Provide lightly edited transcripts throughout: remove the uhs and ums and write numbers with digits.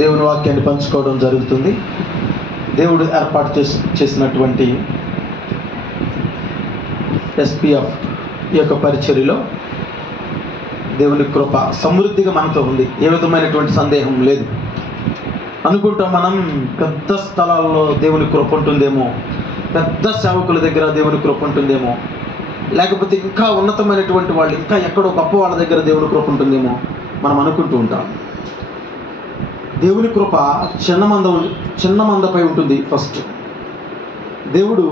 దేవుని వాక్యాన్ని పంచుకోవడం జరుగుతుంది. దేవుడు ఏర్పాటు చేసినటువంటి ఎస్పీఎఫ్ ఈ యొక్క పరిచర్యలో దేవుని కృప సమృద్ధిగా మనతో ఉంది. ఏ విధమైనటువంటి సందేహం లేదు. అనుకుంటాం మనం పెద్ద స్థలాల్లో దేవుని కృప ఉంటుందేమో, పెద్ద సేవకుల దగ్గర దేవుని కృప ఉంటుందేమో, లేకపోతే ఇంకా ఉన్నతమైనటువంటి వాళ్ళు, ఇంకా ఎక్కడో గొప్ప వాళ్ళ దగ్గర దేవుని కృప ఉంటుందేమో మనం అనుకుంటూ ఉంటాం. దేవుని కృప చిన్న మందపై ఉంటుంది. ఫస్ట్ దేవుడు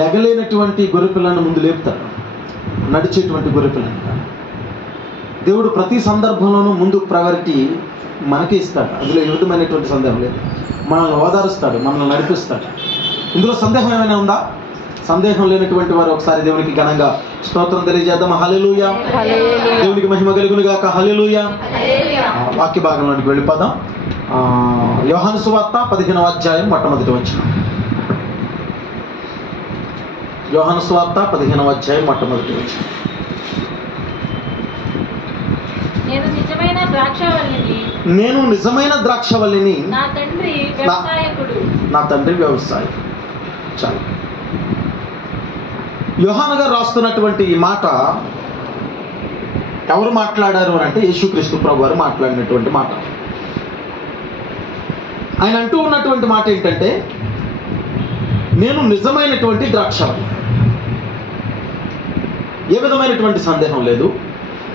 లెగలేనటువంటి గొర్రెపిల్లను ముందు లేపుతాడు, నడిచేటువంటి గొర్రెపిల్లను. దేవుడు ప్రతి సందర్భంలోనూ ముందు ప్రయారిటీ మనకే ఇస్తాడు. అందులో ఏ విధమైనటువంటి సందేహం లేదు. మనల్ని ఓదారుస్తాడు, మనల్ని నడిపిస్తాడు. ఇందులో సందేహం ఏమైనా ఉందా? సందేహం లేనటువంటి వారు ఒకసారి దేవునికి ఘనంగా స్తోత్రం తెలియజేద్దాం. హల్లెలూయా. దేవునికి మహిమ కలుగును గాక. హల్లెలూయా. వాక్య భాగంలోనికి వెళ్ళిపోదాం. యోహాను సువార్త 15వ అధ్యాయం మొట్టమొదటి వచనం. యోహాను సువార్త 15వ అధ్యాయం మొట్టమొదటి వచనం. నేను నిజమైన ద్రాక్షవల్లిని, నా తండ్రి వ్యవసాయకుడు. నా తండ్రి వ్యవసాయకుడు. చాలు. యోహాను గారు రాస్తున్నటువంటి ఈ మాట ఎవరు మాట్లాడారు అని అంటే యేసుక్రీస్తు ప్రభు వారు మాట్లాడినటువంటి మాట. ఆయన అంటూ ఉన్నటువంటి మాట ఏంటంటే, నేను నిజమైనటువంటి ద్రాక్షవల్లి. ఏ విధమైనటువంటి సందేహం లేదు,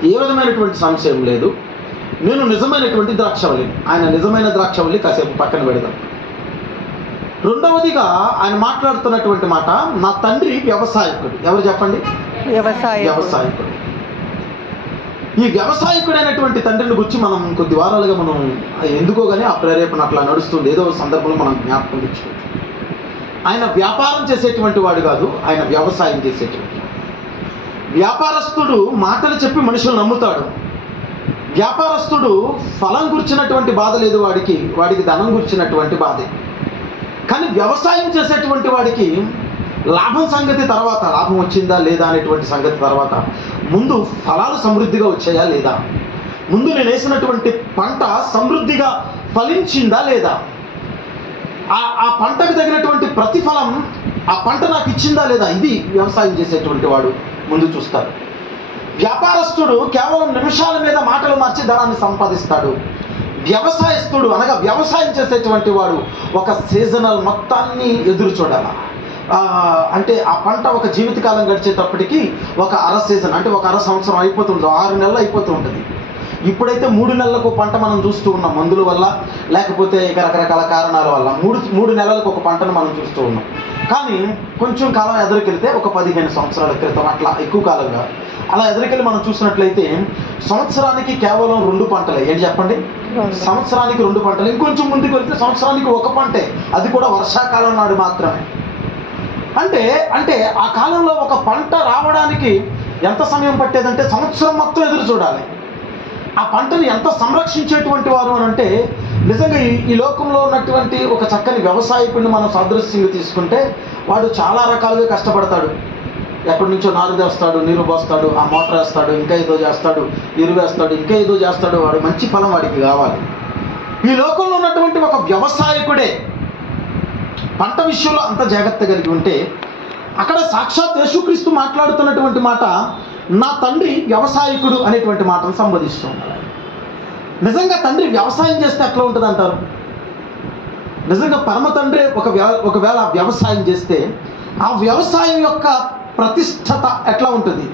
ఏ విధమైనటువంటి సంశయం లేదు. నేను నిజమైనటువంటి ద్రాక్షవల్లి. ఆయన నిజమైన ద్రాక్షవల్లి కాసేపు పక్కన పెడదాం. రెండవదిగా ఆయన మాట్లాడుతున్నటువంటి మాట, నా తండ్రి వ్యవసాయకుడు. ఎవరు చెప్పండి? వ్యవసాయకుడు. ఈ వ్యవసాయకుడైనటువంటి తండ్రిని గురించి మనం కొద్ది వారాలుగా మనం ఎందుకో కానీ ఆ ప్రేరేపణ అట్లా నడుస్తుంది. ఏదో సందర్భంలో మనం జ్ఞాపకం తెచ్చుకుంటాం. ఆయన వ్యాపారం చేసేటువంటి వాడు కాదు, ఆయన వ్యవసాయం చేసేటువంటి. వ్యాపారస్తుడు మాటలు చెప్పి మనుషులు నమ్ముతాడు. వ్యాపారస్తుడు ఫలం గురించినటువంటి బాధ లేదు వాడికి ధనం గురించినటువంటి బాధే. కానీ వ్యవసాయం చేసేటువంటి వాడికి లాభం సంగతి తర్వాత, లాభం వచ్చిందా లేదా అనేటువంటి సంగతి తర్వాత, ముందు ఫలాలు సమృద్ధిగా వచ్చాయా లేదా, ముందు నేను వేసినటువంటి పంట సమృద్ధిగా ఫలించిందా లేదా, ఆ పంటకు తగినటువంటి ప్రతిఫలం ఆ పంట నాకు ఇచ్చిందా లేదా, ఇది వ్యవసాయం చేసేటువంటి వాడు ముందు చూస్తాడు. వ్యాపారస్తుడు కేవలం నిమిషాల మీద మాటలు మార్చి ధనాన్ని సంపాదిస్తాడు. వ్యవసాయస్తుడు అనగా వ్యవసాయం చేసేటువంటి వాడు ఒక సీజనల్ మొత్తాన్ని ఎదురు చూడాలి. అంటే ఆ పంట ఒక జీవితకాలం గడిచేటప్పటికి ఒక అర సీజన్, అంటే ఒక అర సంవత్సరం అయిపోతుంది, 6 నెలలు అయిపోతూ ఉంటుంది. ఇప్పుడైతే 3 నెలలకు పంట మనం చూస్తూ ఉన్నాం, మందుల వల్ల లేకపోతే ఇక రకరకాల కారణాల వల్ల 3 నెలలకు ఒక పంటను మనం చూస్తూ ఉన్నాం. కానీ కొంచెం కాలం ఎదురుకెళ్తే ఒక 15 సంవత్సరాల క్రితం అట్లా ఎక్కువ కాలంగా అలా ఎదురుకెళ్ళి మనం చూసినట్లయితే సంవత్సరానికి కేవలం 2 పంటలే. ఏంటి చెప్పండి? సంవత్సరానికి 2 పంటలు. ఇంకొంచెం ముందుకు వెళ్తే సంవత్సరానికి 1 పంటే, అది కూడా వర్షాకాలం నాడు మాత్రమే. అంటే ఆ కాలంలో ఒక పంట రావడానికి ఎంత సమయం పట్టేదంటే సంవత్సరం మొత్తం ఎదురు చూడాలి. ఆ పంటను ఎంత సంరక్షించేటువంటి వారు అని అంటే, నిజంగా ఈ లోకంలో ఉన్నటువంటి ఒక చక్కని వ్యవసాయకుడిని మనం సాదృశ్యంగా తీసుకుంటే, వాడు చాలా రకాలుగా కష్టపడతాడు. ఎక్కడి నుంచో నారు వేస్తాడు, నీరు పోస్తాడు, ఆ మోటార్ వేస్తాడు, ఇంకా ఏదో చేస్తాడు, ఎరువు వేస్తాడు, ఇంకా ఏదో చేస్తాడు. వాడు మంచి ఫలం వాడికి కావాలి. ఈ లోకంలో ఉన్నటువంటి ఒక వ్యవసాయకుడే పంట విషయంలో అంత జాగ్రత్త కలిగి ఉంటే, అక్కడ సాక్షాత్ యేసుక్రీస్తు మాట్లాడుతున్నటువంటి మాట నా తండ్రి వ్యవసాయకుడు అనేటువంటి మాటను సంబోధిస్తూ ఉన్నాడు. నిజంగా తండ్రి వ్యవసాయం చేస్తే ఎట్లా ఉంటుంది అంటారు? నిజంగా పరమ తండ్రి ఒకవేళ వ్యవసాయం చేస్తే ఆ వ్యవసాయం యొక్క ప్రతిష్టత ఎట్లా ఉంటుంది,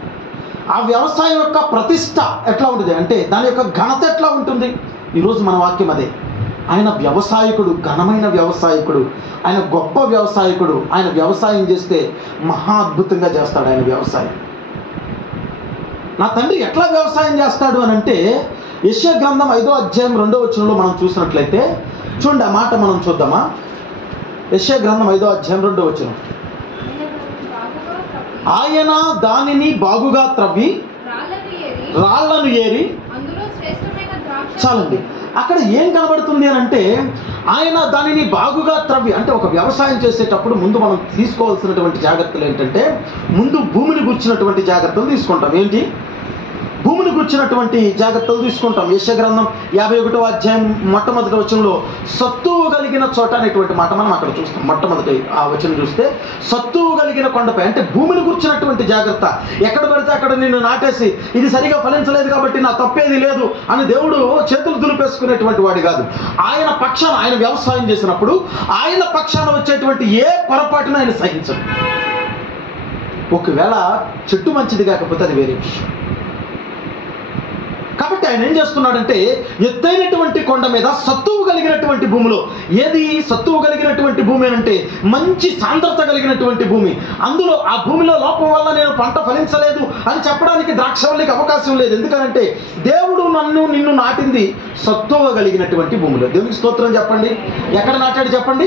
ఆ వ్యవసాయం యొక్క ప్రతిష్ట ఎట్లా ఉంటుంది అంటే దాని యొక్క ఘనత ఎట్లా ఉంటుంది? ఈరోజు మన వాక్యం అదే. ఆయన వ్యవసాయకుడు, ఘనమైన వ్యవసాయకుడు, ఆయన గొప్ప వ్యవసాయకుడు. ఆయన వ్యవసాయం చేస్తే మహా అద్భుతంగా చేస్తాడు ఆయన వ్యవసాయం. నా తండ్రి ఎట్లా వ్యవసాయం చేస్తాడు అని అంటే యెషయా గ్రంథం 5వ అధ్యాయం 2వ వచనంలో మనం చూసినట్లయితే చూడండి, ఆ మాట మనం చూద్దామా. యెషయా గ్రంథం 5వ అధ్యాయం 2వ వచనం. ఆయన దానిని బాగుగా త్రవ్వి రాళ్లను ఏరి. చాలండి, అక్కడ ఏం కనబడుతుంది అని అంటే ఆయన దానిని బాగుగా త్రవ్వి. అంటే ఒక వ్యవసాయం చేసేటప్పుడు ముందు మనం తీసుకోవాల్సినటువంటి జాగ్రత్తలు ఏంటంటే, ముందు భూమిని గుర్చినటువంటి జాగ్రత్తలు తీసుకుంటాం. ఏంటి? భూమిని గుర్చినటువంటి జాగ్రత్తలు తీసుకుంటాం. యెషయా గ్రంథం 51వ అధ్యాయం మొట్టమొదటి వచనంలో సత్తువు కలిగిన చోట అనేటువంటి మాట మనం అక్కడ చూస్తాం. మొట్టమొదటి ఆ వచనం చూస్తే సత్తువు కలిగిన కొండపై, అంటే భూమిని గుర్చినటువంటి జాగ్రత్త. ఎక్కడ పడితే అక్కడ నిన్ను నాటేసి ఇది సరిగా ఫలించలేదు కాబట్టి నా తప్పేది లేదు అని దేవుడు చేతులు దులిపేసుకునేటువంటి వాడు కాదు. ఆయన పక్షాన, ఆయన వ్యవసాయం చేసినప్పుడు ఆయన పక్షాన వచ్చేటువంటి ఏ పొరపాటును ఆయన సహించడు. ఒకవేళ చెట్టు మంచిది కాకపోతే అది వేరే విషయం. కాబట్టి ఆయన ఏం చేస్తున్నాడంటే ఎత్తైనటువంటి కొండ మీద సత్తువు కలిగినటువంటి భూమిలో, ఏది సత్తువు కలిగినటువంటి భూమి అంటే మంచి సాంద్రత కలిగినటువంటి భూమి, అందులో ఆ భూమిలో లోపం వల్ల నేను పంట ఫలించలేదు అని చెప్పడానికి ద్రాక్షవల్లికి అవకాశం లేదు. ఎందుకంటే దేవుడు నిన్ను నాటింది సత్తువ కలిగినటువంటి భూమిలో. దేవునికి స్తోత్రం చెప్పండి. ఎక్కడ నాటాడు చెప్పండి?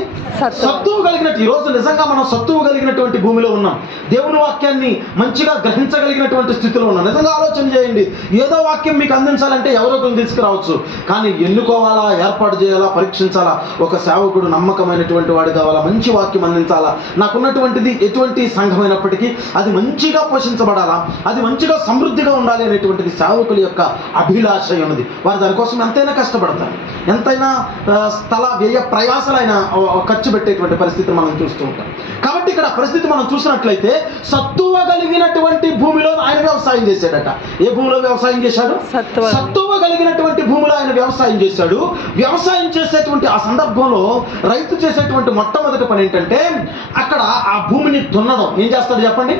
సత్తువ కలిగినట్టు. ఈరోజు నిజంగా మనం సత్తువ కలిగినటువంటి భూమిలో ఉన్నాం. దేవుని వాక్యాన్ని మంచిగా గ్రహించగలిగినటువంటి స్థితిలో ఉన్నాం. నిజంగా ఆలోచన చేయండి. ఏదో వాక్యం మీకు అందించాలంటే ఎవరో ఒకరు తీసుకురావచ్చు, కానీ ఎన్నుకోవాలా, ఏర్పాటు చేయాలా, పరీక్షించాలా. ఒక సేవకుడు నమ్మకమైనటువంటి వాడు కావాలా, మంచి వాక్యం అందించాలా. నాకున్నటువంటిది ఎటువంటి సంఘమైనప్పటికీ అది మంచిగా పోషించబడాలా, అది మంచిగా సమృద్ధిగా ఉండాలి అనేటువంటిది సేవకుల యొక్క అభిలాష ఉన్నది. వారు దానికోసం ఎంతైనా కష్టపడతారు, ఎంతైనా స్థల వ్యయ ప్రయాసాలు ఆయన ఖర్చు పెట్టేటువంటి పరిస్థితి మనం చూస్తూ ఉంటాం. కాబట్టి ఇక్కడ పరిస్థితి మనం చూసినట్లయితే సత్తువ కలిగినటువంటి భూమిలో ఆయన వ్యవసాయం చేశాడట. ఏ భూమిలో వ్యవసాయం చేశాడు? సత్తువ కలిగినటువంటి భూమిలో ఆయన వ్యవసాయం చేశాడు. వ్యవసాయం చేసేటువంటి ఆ సందర్భంలో రైతు చేసేటువంటి మొట్టమొదటి పని ఏంటంటే అక్కడ ఆ భూమిని దున్నడం. ఏం చేస్తాడు చెప్పండి?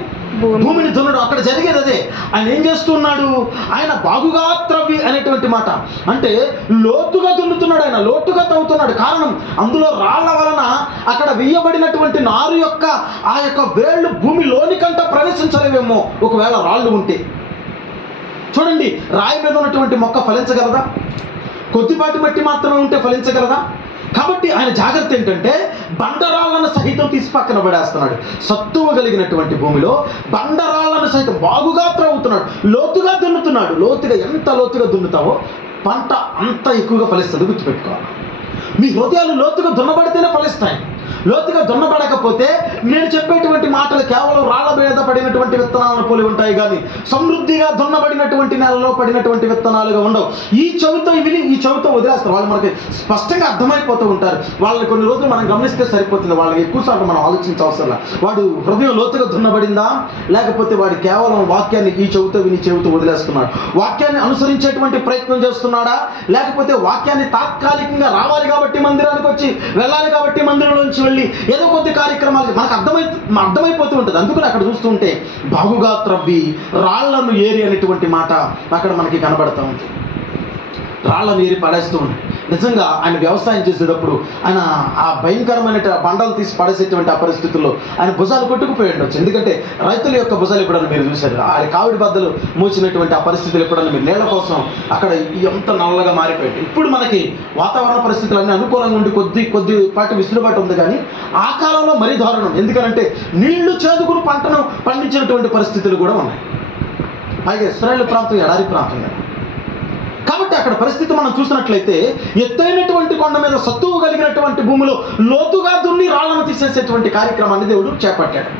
భూమిని దున్నడం. అక్కడ జరిగేది అదే. ఆయన ఏం చేస్తున్నాడు? ఆయన బాగుగా త్రవ్వి అనేటువంటి మాట అంటే లోతుగా దున్నుతున్నాడు, ఆయన లోతుగా తవ్వుతున్నాడు. కారణం అందులో రాళ్ల వలన అక్కడ వేయబడినటువంటి నారు యొక్క ఆ యొక్క వేళ్ళు భూమిలోని కంట ప్రవేశించలేవేమో ఒకవేళ రాళ్ళు ఉంటే. చూడండి, రాయి మీద ఉన్నటువంటి మొక్క ఫలించగలదా? కొద్దిపాటి మట్టి మాత్రమే ఉంటే ఫలించగలదా? కాబట్టి ఆయన జాగ్రత్త ఏంటంటే బండరాళ్లను సహితం తీసి పక్కన పడేస్తున్నాడు. సత్తువ కలిగినటువంటి భూమిలో బండరాళ్లను సహితం బాగుగా త్రవ్వుతున్నాడు, లోతుగా దున్నుతున్నాడు. లోతుగా ఎంత లోతుగా దున్నుతావో పంట అంత ఎక్కువగా ఫలిస్తుంది. గుర్తుపెట్టుకోవాలి. మీ హృదయాలు లోతుగా దున్నబడితేనే ఫలిస్తాయి. లోతుగా దున్నబడకపోతే నేను చెప్పేటువంటి మాటలు కేవలం రాళ్ల మీద పడినటువంటి విత్తనాలను పోలి ఉంటాయి, కానీ సమృద్ధిగా దున్నబడినటువంటి నేలలో పడినటువంటి విత్తనాలుగా ఉండవు. ఈ చెవితో విని ఈ చెవితో వదిలేస్తారు. వాళ్ళు మనకి స్పష్టంగా అర్థమైపోతూ ఉంటారు. వాళ్ళని కొన్ని రోజులు మనం గమనిస్తే సరిపోతుంది. వాళ్ళకి ఎక్కువసార్లు మనం ఆలోచించవసరం. వాడు హృదయం లోతుగా దున్నబడిందా, లేకపోతే వాడు కేవలం వాక్యాన్ని ఈ చెవితో విని చెవితో వదిలేస్తున్నాడు? వాక్యాన్ని అనుసరించేటువంటి ప్రయత్నం చేస్తున్నాడా, లేకపోతే వాక్యాన్ని తాత్కాలికంగా రావాలి కాబట్టి మందిరానికి వచ్చి, వెళ్ళాలి కాబట్టి మందిరంలోంచి వెళ్ళి ఏదో కొద్ది కార్యక్రమాలు మనకు అర్థమైపోతూ ఉంటుంది. అందుకని అక్కడ చూస్తుంటే బాగుగా త్రవ్వి రాళ్లను ఏరి అనేటువంటి మాట అక్కడ మనకి కనబడతా ఉంది. రాళ్లను ఏరి పడేస్తూ ఉంది. నిజంగా ఆయన వ్యవసాయం చేసేటప్పుడు ఆయన ఆ భయంకరమైన బండలు తీసి పడేసేటువంటి ఆ పరిస్థితుల్లో ఆయన భుజాలు కొట్టుకుపోయి ఉండొచ్చు. ఎందుకంటే రైతుల యొక్క భుజాలు ఎప్పుడన్నా మీరు చూశారు? ఆయన కావిడి బద్దలు మూసినటువంటి ఆ పరిస్థితులు ఎప్పుడన్నా మీరు నీళ్ల కోసం అక్కడ ఎంత నల్లగా మారిపోయింది. ఇప్పుడు మనకి వాతావరణ పరిస్థితులు అన్నీ అనుకూలంగా ఉండి కొద్దిపాటి విసులుబాటు ఉంది, కానీ ఆ కాలంలో మరీ దారుణం. ఎందుకంటే నీళ్లు చేదుకుని పంటను పండించినటువంటి పరిస్థితులు కూడా ఉన్నాయి. అలాగే ఇశ్రాయేలు ప్రాంతం ఎడారి ప్రాంతం కదా. కాబట్టి అక్కడ పరిస్థితి మనం చూసినట్లయితే ఎత్తైనటువంటి కొండ మీద సత్తువు కలిగినటువంటి భూమిలో లోతుగా దున్ని రాళ్లను తీసేసేటువంటి కార్యక్రమాన్ని దేవుడు చేపట్టాడు.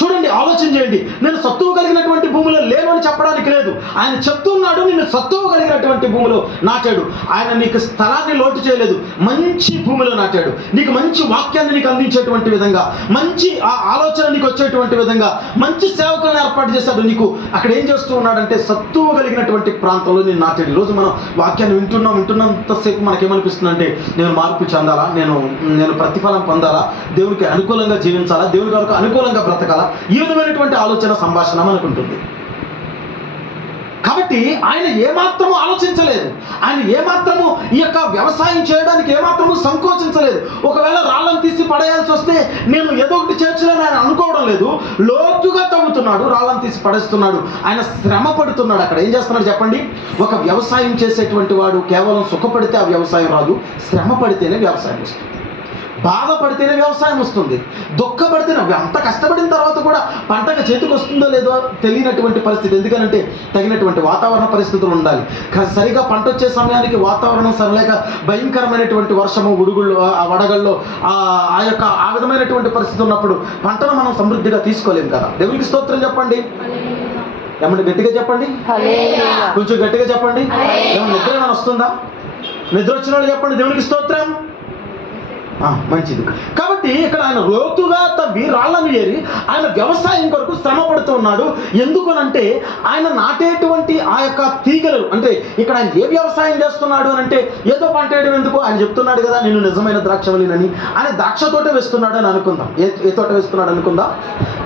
చూడండి, ఆలోచన చేయండి. నేను సత్తువు కలిగినటువంటి భూమిలో లేను అని చెప్పడానికి లేదు. ఆయన చెప్తున్నాడు నిన్ను సత్తువు కలిగినటువంటి భూమిలో నాటాడు. ఆయన నీకు స్థలాన్ని లోటు చేయలేదు, మంచి భూమిలో నాటాడు. నీకు మంచి వాక్యాన్ని నీకు అందించేటువంటి విధంగా, మంచి ఆ ఆలోచన నీకు వచ్చేటువంటి విధంగా మంచి సేవకులను ఏర్పాటు చేశాడు. నీకు అక్కడ ఏం చేస్తూ ఉన్నాడంటే సత్తువు కలిగినటువంటి ప్రాంతంలో నేను నాటాడు. ఈరోజు మనం వాక్యాన్ని వింటున్నంతసేపు మనకేమనిపిస్తుందంటే నేను మార్పు చెందాలా, నేను ప్రతిఫలం పొందాలా, దేవునికి అనుకూలంగా జీవించాలా, దేవుని వరకు అనుకూలంగా బ్రతకాలా, ఈ విధమైనటువంటి ఆలోచన సంభాషణ మనకుంటుంది. కాబట్టి ఆయన ఏమాత్రము ఆలోచించలేదు. ఆయన ఏమాత్రము ఈ యొక్క వ్యవసాయం చేయడానికి ఏమాత్రము సంకోచించలేదు. ఒకవేళ రాళ్ళను తీసి పడేయాల్సి వస్తే నేను ఏదో ఒకటి చేర్చలేని ఆయన అనుకోవడం లేదు. లోతుగా తవ్వుతున్నాడు, రాళ్ళను తీసి పడేస్తున్నాడు. ఆయన శ్రమ పడుతున్నాడు. అక్కడ ఏం చేస్తున్నాడు చెప్పండి? ఒక వ్యవసాయం చేసేటువంటి వాడు కేవలం సుఖపడితే ఆ వ్యవసాయం రాదు, శ్రమ పడితేనే వ్యవసాయం వస్తుంది. బాధపడితేనే వ్యవసాయం వస్తుంది. దుఃఖపడితేనే, అంత కష్టపడిన తర్వాత కూడా పంటగా చేతికి వస్తుందో లేదో తెలియనటువంటి పరిస్థితి. ఎందుకంటే తగినటువంటి వాతావరణ పరిస్థితులు ఉండాలి. సరిగా పంట వచ్చే సమయానికి వాతావరణం సరిలేక భయంకరమైనటువంటి వర్షము, ఉడుగుళ్ళు, ఆ వడగల్లో ఆ విధమైనటువంటి పరిస్థితి ఉన్నప్పుడు పంటను మనం సమృద్ధిగా తీసుకోలేము కదా. దేవునికి స్తోత్రం చెప్పండి. ఏమంటే గట్టిగా చెప్పండి, కొంచెం గట్టిగా చెప్పండి. ఏమన్నా నిద్ర ఏమైనా వస్తుందా? నిద్ర వచ్చిన వాళ్ళు చెప్పండి దేవునికి స్తోత్రం. మంచిది. కాబట్టి ఇక్కడ ఆయన లోతుగా తవ్వి రాళ్ళను ఏరి ఆయన వ్యవసాయం కొరకు శ్రమ పడుతూ ఉన్నాడు. ఎందుకనంటే ఆయన నాటేటువంటి ఆ యొక్క తీగలు, అంటే ఇక్కడ ఆయన ఏ వ్యవసాయం చేస్తున్నాడు అని అంటే ఏదో పంట వేయడం ఎందుకు, ఆయన చెప్తున్నాడు కదా నేను నిజమైన ద్రాక్షవల్లినని. ఆయన ద్రాక్ష తోట వేస్తున్నాడు అని అనుకుందాం. ఏ తోట వేస్తున్నాడు అనుకుందాం?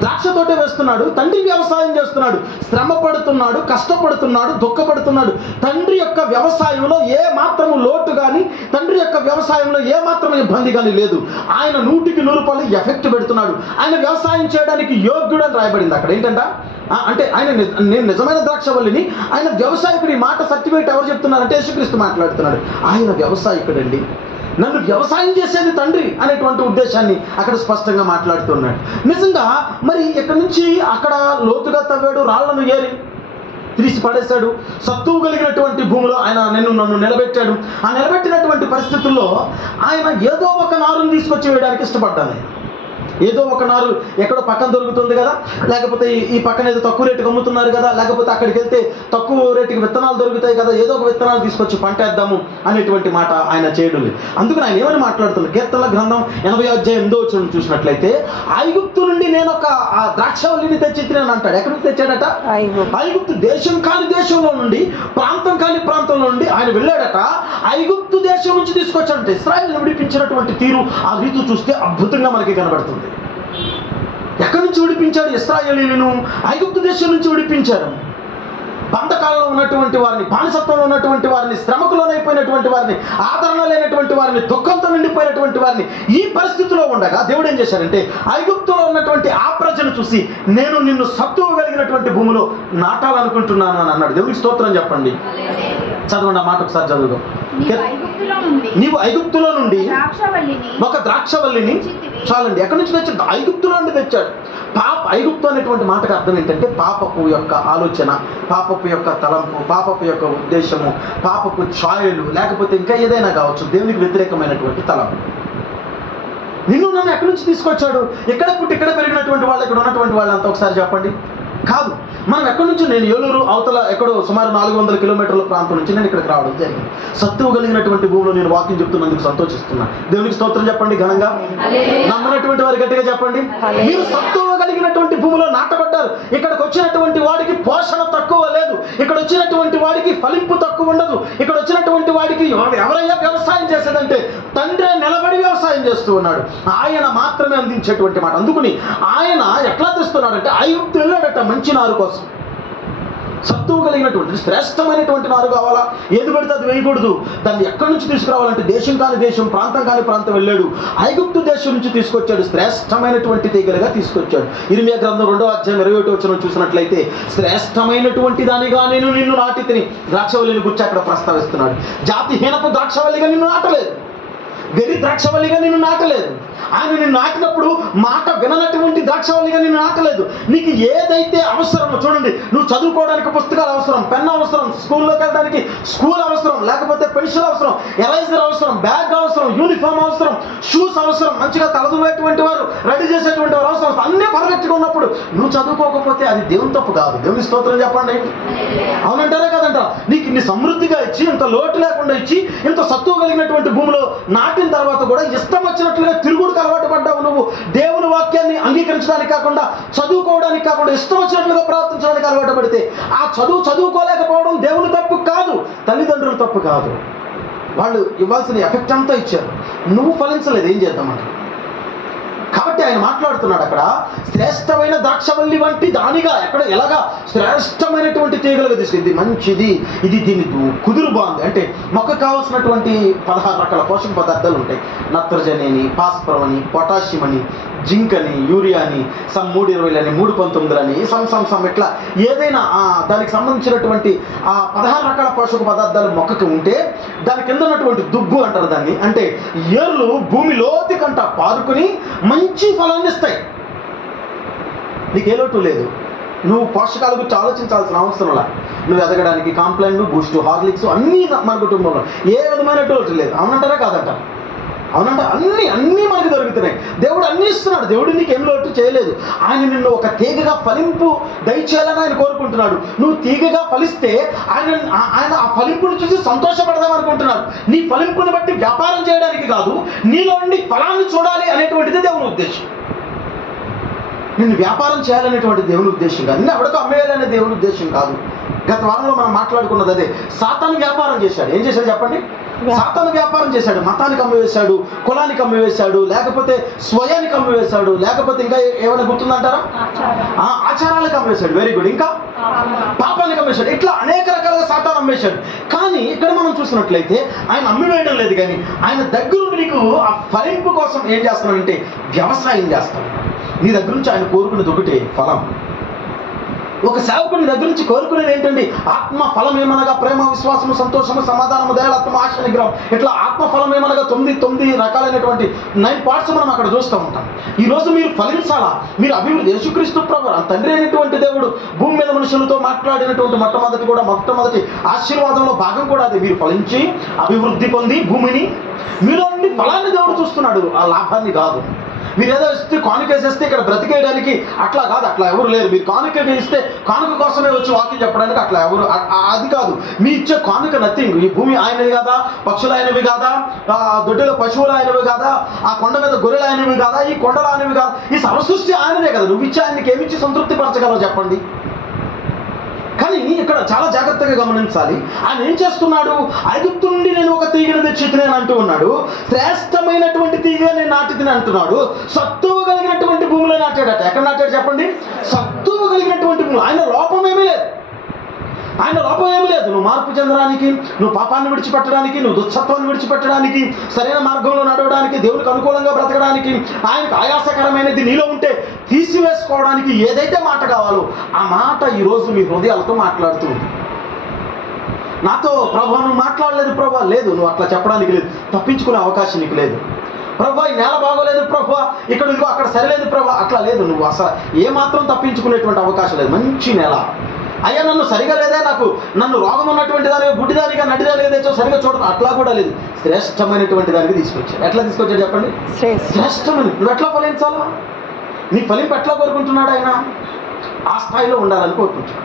ద్రాక్ష తోట వేస్తున్నాడు. తండ్రి వ్యవసాయం చేస్తున్నాడు, శ్రమ పడుతున్నాడు, కష్టపడుతున్నాడు, దుఃఖపడుతున్నాడు. తండ్రి యొక్క వ్యవసాయంలో ఏ మాత్రము లోటు కానీ, తండ్రి యొక్క వ్యవసాయంలో ఏ మాత్రం ఇబ్బంది కానీ లేదు. ఆయన 100% ఎఫెక్ట్ పెడుతున్నాడు. ఆయన వ్యవసాయం చేయడానికి యోగ్యుడు అని రాయబడింది అక్కడ. ఏంటంట అంటే ఆయన నేను నిజమైన ద్రాక్షవల్లిని, ఆయన వ్యవసాయకుడు. ఈ మాట సర్టిఫికేట్ ఎవరు చెప్తున్నారంటే యేసుక్రీస్తు మాట్లాడుతున్నాడు. ఆయన వ్యవసాయకుడండి, నన్ను వ్యవసాయం చేసేది తండ్రి అనేటువంటి ఉద్దేశాన్ని అక్కడ స్పష్టంగా మాట్లాడుతున్నాడు. నిజంగా మరి ఇక్కడ నుంచి అక్కడ లోతుగా తవ్వాడు, రాళ్లను ఏరి తీసి పడేశాడు. సత్తువు కలిగినటువంటి భూమిలో ఆయన నన్ను నిలబెట్టాడు. ఆ నిలబెట్టినటువంటి పరిస్థితుల్లో ఆయన ఏదో ఒక నారుని తీసుకొచ్చి వేయడానికి ఇష్టపడ్డాను. ఏదో ఒక నారు ఎక్కడో పక్కన దొరుకుతుంది కదా, లేకపోతే ఈ పక్కన ఏదో తక్కువ రేటుకి అమ్ముతున్నారు కదా, లేకపోతే అక్కడికి వెళ్తే తక్కువ రేటుకి విత్తనాలు దొరుకుతాయి కదా, ఏదో ఒక విత్తనాలు తీసుకొచ్చి పంటేద్దాము అనేటువంటి మాట ఆయన చేయడం లేదు. అందుకని ఆయన ఏమని మాట్లాడుతున్నారు? కీర్తనల గ్రంథం 80:8 చూసినట్లయితే ఐగుప్తు నుండి నేను ఒక ఆ ద్రాక్షవల్లిని తెచ్చితిని అంటాడు. ఎక్కడి నుంచి తెచ్చాడట? ఐగుప్తు దేశం కాని దేశంలో నుండి, ప్రాంతం కాని ప్రాంతంలో నుండి ఆయన వెళ్ళాడట. ఐగుప్తు దేశం నుంచి తీసుకొచ్చాడంటే ఇశ్రాయేలును విడిపించినటువంటి తీరు, ఆ రీతి చూస్తే అద్భుతంగా మనకి కనబడుతుంది. ఎక్కడి నుంచి విడిపించాడు? ఇశ్రాయేలీయులను ఐగుప్తు దేశం నుంచి విడిపించాడు. బంధకాలలో ఉన్నటువంటి వారిని, బానిసత్వంలో ఉన్నటువంటి వారిని, శ్రమకులోనైపోయినటువంటి వారిని, ఆదరణ లేనటువంటి వారిని, దుఃఖంతో నిండిపోయినటువంటి వారిని ఈ పరిస్థితిలో ఉండగా దేవుడు ఏం చేశాడంటే ఐగుప్తులో ఉన్నటువంటి ఆ ప్రజను చూసి నేను నిన్ను సత్తువ కలిగినటువంటి భూమిలో నాటాలనుకుంటున్నాను అని అన్నాడు. దేవుడికి స్తోత్రం చెప్పండి. చదవండి ఆ మాట ఒకసారి చదువుదాం. నీవు ఐగుప్తులో నుండి ఒక ద్రాక్షవల్లిని, చాలండి. ఎక్కడి నుంచి తెచ్చాడు? ఐగుప్తులో నుండి తెచ్చాడు. ఐగుప్తు అనేటువంటి మాటకు అర్థం ఏంటంటే పాపపు యొక్క ఆలోచన, పాపపు యొక్క తలంపు, పాపపు యొక్క ఉద్దేశము, పాపపు ఛాయలు, లేకపోతే ఇంకా ఏదైనా కావచ్చు, దేవునికి వ్యతిరేకమైనటువంటి తలంపు. నన్ను ఎక్కడి నుంచి తీసుకొచ్చాడు? ఎక్కడ పుట్టి ఇక్కడ పెరిగినటువంటి వాళ్ళు, ఇక్కడ ఉన్నటువంటి వాళ్ళంతా ఒకసారి చెప్పండి. కాదు, మనం ఎక్కడి నుంచి, నేను ఏలూరు అవతల ఎక్కడో సుమారు 400 కిలోమీటర్ల ప్రాంతం నుంచి నేను ఇక్కడికి రావడం జరిగింది. సత్తువ కలిగినటువంటి భూమిలో నేను వాక్యం చెప్తున్నందుకు సంతోషిస్తున్నాను. దేవునికి స్తోత్రం చెప్పండి ఘనంగా. నమ్మనటువంటి వారి గట్టిగా చెప్పండి. మీరు సత్తువ కలిగినటువంటి భూమిలో నాటబడ్డారు. ఇక్కడికి వచ్చినటువంటి వాడికి పోషణ తక్కువ లేదు, ఇక్కడ వచ్చినటువంటి వాడికి ఫలింపు తక్కువ ఉండదు. ఇక్కడ వచ్చినటువంటి వాడికి ఎవరైనా వ్యవసాయం చేసేదంటే తండ్రి నిలబడి వ్యవసాయం చేస్తూ ఉన్నాడు. ఆయన మాత్రమే అందించేటువంటి మాట. అందుకని ఆయన ఎట్లా తెస్తున్నాడంటే ఐగుప్తు వెళ్ళాడట మంచి నారు కోసం. సత్తువు కలిగినటువంటి శ్రేష్టమైనటువంటి నారు కావాలా? ఏది పడితే అది వేయకూడదు. దాన్ని ఎక్కడి నుంచి తీసుకురావాలంటే దేశం కాని దేశం, ప్రాంతం కాని ప్రాంతం వెళ్ళాడు. ఐగుప్తు దేశం నుంచి తీసుకొచ్చాడు, శ్రేష్టమైనటువంటి తీగలుగా తీసుకొచ్చాడు. ఇర్మియా గ్రంథం 2:21 చూసినట్లయితే శ్రేష్టమైనటువంటి దానిగా నేను నిన్ను నాటితిని. ద్రాక్షవల్లిని గురించి అక్కడ ప్రస్తావిస్తున్నాడు. జాతిహీనపు ద్రాక్షవల్లిగా నిన్ను నాటలేదు, వెర్రి ద్రాక్షవల్లిగా నిన్ను నాటలేదు. ఆయన నిన్ను నాటినప్పుడు మాట విననటువంటి ద్రాక్షవల్లిగా నిన్ను నాటలేదు. నీకు ఏదైతే అవసరమో, చూడండి, నువ్వు చదువుకోవడానికి పుస్తకాలు అవసరం, పెన్ అవసరం, స్కూల్లోకి వెళ్ళడానికి స్కూల్ అవసరం, లేకపోతే పెన్షన్ అవసరం, ఎరైజర్ అవసరం, బ్యాగ్ అవసరం, యూనిఫామ్ అవసరం, షూస్ అవసరం, మంచిగా తలదువేటువంటి వారు, రెడీ చేసేటువంటి వారు అవసరం. అన్నీ పర్ఫెక్ట్గా ఉన్నప్పుడు నువ్వు చదువుకోకపోతే అది దేవుని తప్పు కాదు. దేవుని స్తోత్రం చెప్పండి. అవునంటారా కదంటారా? నీకు ఇన్ని సమృద్ధిగా ఇచ్చి, ఇంత లోటు లేకుండా ఇచ్చి, ఇంత సత్తువ కలిగినటువంటి భూమిలో నాటిన తర్వాత కూడా ఇష్టం వచ్చినట్లుగా తిరుగుడుకు అలవాటు పడ్డావు. నువ్వు దేవుని వాక్యాన్ని అంగీకరించడానికి కాకుండా, చదువుకోవడానికి కాకుండా, ఇష్టం వచ్చినట్లుగా ప్రవర్తించడానికి అలవాటు పడితే ఆ చదువుకోలేకపోవడం దేవుని తప్పు కాదు, తల్లిదండ్రుల తప్పు కాదు. వాళ్ళు ఇవ్వాల్సిన ఎఫెక్ట్ అంతా ఇచ్చారు, నువ్వు ఫలించలేదు, ఏం చేద్దామంట. కాబట్టి ఆయన మాట్లాడుతున్నాడు అక్కడ శ్రేష్టమైన ద్రాక్షవల్లి వంటి దానిగా, ఎలాగా శ్రేష్టమైనటువంటి తీగలుగా తీసుకుంది. మంచిది, ఇది దీని కుదురు బాగుంది. అంటే మొక్కకు కావాల్సినటువంటి 16 రకాల పోషక పదార్థాలు ఉంటాయి. నత్రజని అని, భాస్వరం అని, పొటాషియం అని, జింక్ అని, యూరియా అని, సమ్ 320 అని, 319 అని, సమ్ ఇట్లా ఏదైనా దానికి సంబంధించినటువంటి 16 రకాల పోషక పదార్థాలు మొక్కకు ఉంటే దాని కింద ఉన్నటువంటి దుబ్బు అంటారు దాన్ని. అంటే ఏర్లు భూమి లోతి కంట పారుకుని మంచి ఫలాన్ని ఇస్తాయి. నీకు ఏ లోటు లేదు. నువ్వు పోషకాల గురించి ఆలోచించాల్సిన అవసరం లేదు. నువ్వు ఎదగడానికి కాంప్లైంట్, బూస్ట్, హార్లిక్స్ అన్నీ మన కుటుంబంలో ఏ విధమైన లోటు లేదు. అవునంటారా కాదంటారా? అవునంట, అన్నీ మనకు దొరుకుతున్నాయి. దేవుడు అన్నీ ఇస్తున్నాడు. దేవుడు నీకు ఏం లోటు చేయలేదు. ఆయన నిన్ను ఒక తీగగా ఫలింపు దయచేయాలని ఆయన కోరుకుంటున్నాడు. నువ్వు తీగగా ఫలిస్తే ఆయన ఆ ఫలింపును చూసి సంతోషపడదాం అనుకుంటున్నాడు. నీ ఫలింపుని బట్టి వ్యాపారం చేయడానికి కాదు, నీలో ఉండి ఫలాన్ని చూడాలి అనేటువంటిది దేవుని ఉద్దేశం. నిన్ను వ్యాపారం చేయాలనేటువంటి దేవుని ఉద్దేశం కాదు, నిన్ను ఎవరికో అమ్మేయాలనే దేవుని ఉద్దేశం కాదు. గత వారంలో మనం మాట్లాడుకున్నది అదే. సాతాను వ్యాపారం చేశాడు. ఏం చేశాడు చెప్పండి? సాతాను వ్యాపారం చేశాడు. మతానికి అమ్మివేశాడు, కులానికి అమ్మివేశాడు, లేకపోతే స్వయానికి అమ్మివేశాడు, లేకపోతే ఇంకా ఏమైనా గుర్తుందంటారా? ఆచారాలకు అమ్మేశాడు. Very good. ఇంకా పాపానికి అమ్మేశాడు. ఇట్లా అనేక రకాలుగా సాతాను అమ్మేశాడు. కానీ ఇక్కడ మనం చూసినట్లయితే ఆయన అమ్మివేయడం లేదు, కానీ ఆయన దగ్గరుండి నీకు ఆ ఫలింపు కోసం ఏం చేస్తున్నాడంటే వ్యవసాయం చేస్తాడు. నీ దగ్గర నుంచి ఆయన కోరుకునేది ఒకటే, ఫలం. ఒక సేవకుని దగ్గర నుంచి కోరుకునేది ఏంటండి? ఆత్మ ఫలం ఏమనగా ప్రేమ, విశ్వాసము, సంతోషము, సమాధానము, దయాళత్వము, ఆశ, నిగ్రహం. ఇట్లా ఆత్మ ఫలం ఏమనగా 9 రకాలైనటువంటి 9 పార్ట్స్ మనం అక్కడ చూస్తూ ఉంటాం. ఈరోజు మీరు ఫలించాలా, మీరు అభివృద్ధి. యేసుక్రీస్తు ప్రభువు తండ్రి అయినటువంటి దేవుడు భూమి మీద మనుషులతో మాట్లాడినటువంటి మొట్టమొదటి ఆశీర్వాదంలో భాగం కూడా అది. మీరు ఫలించి అభివృద్ధి పొంది భూమిని, మీలో నుండి ఫలాన్ని దేవుడు చూస్తున్నాడు, ఆ లాభాన్ని కాదు. మీరు ఏదో ఇస్తే కానుకేసేస్తే ఇక్కడ బ్రతికేయడానికి అట్లా కాదు, అట్లా ఎవరు లేరు. మీరు కానుక ఇస్తే కానుక కోసమే వచ్చి వాక్యం చెప్పడానికి అట్లా ఎవరు, అది కాదు. మీ ఇచ్చే కానుక నథింగ్. ఈ భూమి ఆయనవి కాదా, పక్షులు ఆయనవి కాదా, దొడ్డిలో పశువులు ఆయనవి కాదా, ఆ కొండ మీద గొర్రెలు ఆయనవి కాదా, ఈ కొండలు ఆయనవి కాదా, ఈ సర్వసృష్టి ఆయనదే కదా. నువ్వు ఇచ్చే ఆయనకి ఏమిచ్చి సంతృప్తి పరచగలవు చెప్పండి? కానీ ఇక్కడ చాలా జాగ్రత్తగా గమనించాలి. ఆయన ఏం చేస్తున్నాడు? ఐగుప్తు నుండి నేను ఒక తీగను తెచ్చితిని అని అంటూ ఉన్నాడు. శ్రేష్టమైనటువంటి తీగ నేను నాటితిని అంటున్నాడు. సత్తువ కలిగినటువంటి భూమిలో నాటాడట. ఎక్కడ నాటాడు చెప్పండి? సత్తువ కలిగినటువంటి భూమి. ఆయన లోపం ఏమీ లేదు. నువ్వు మార్పు చెందడానికి, నువ్వు పాపాన్ని విడిచిపెట్టడానికి, నువ్వు దుశ్చత్వాన్ని విడిచిపెట్టడానికి, సరైన మార్గంలో నడవడానికి, దేవునికి అనుకూలంగా బ్రతకడానికి, ఆయనకు ఆయాసకరమైనది నీలో ఉంటే తీసివేసుకోవడానికి ఏదైతే మాట కావాలో ఆ మాట ఈరోజు మీ హృదయాలతో మాట్లాడుతూ ఉంది. నాతో ప్రభా నువ్వు మాట్లాడలేదు ప్రభా, లేదు, నువ్వు అట్లా చెప్పడానికి లేదు. తప్పించుకునే అవకాశం నీకు లేదు. ప్రభా ఈ నేల బాగోలేదు ప్రభా, ఇక్కడ ఇంకో అక్కడ సరిలేదు ప్రభా, అట్లా లేదు. నువ్వు అసలు ఏమాత్రం తప్పించుకునేటువంటి అవకాశం లేదు. మంచి నేల. అయ్యా నన్ను సరిగా లేదా, నన్ను రోగం ఉన్నటువంటి దానిగా, గుడ్డిదానిగా, నడిదానిగా తెచ్చో సరిగా చూడదు, అట్లా కూడా లేదు. శ్రేష్టమైనటువంటి దానికి తీసుకొచ్చాడు. ఎట్లా తీసుకొచ్చాడు చెప్పండి? శ్రేష్టమైన. నువ్వు ఎట్లా ఫలించాలా? నీ ఫలింపు ఎట్లా కోరుకుంటున్నాడు ఆయన? ఆ స్థాయిలో ఉండాలని కోరుకుంటున్నాడు.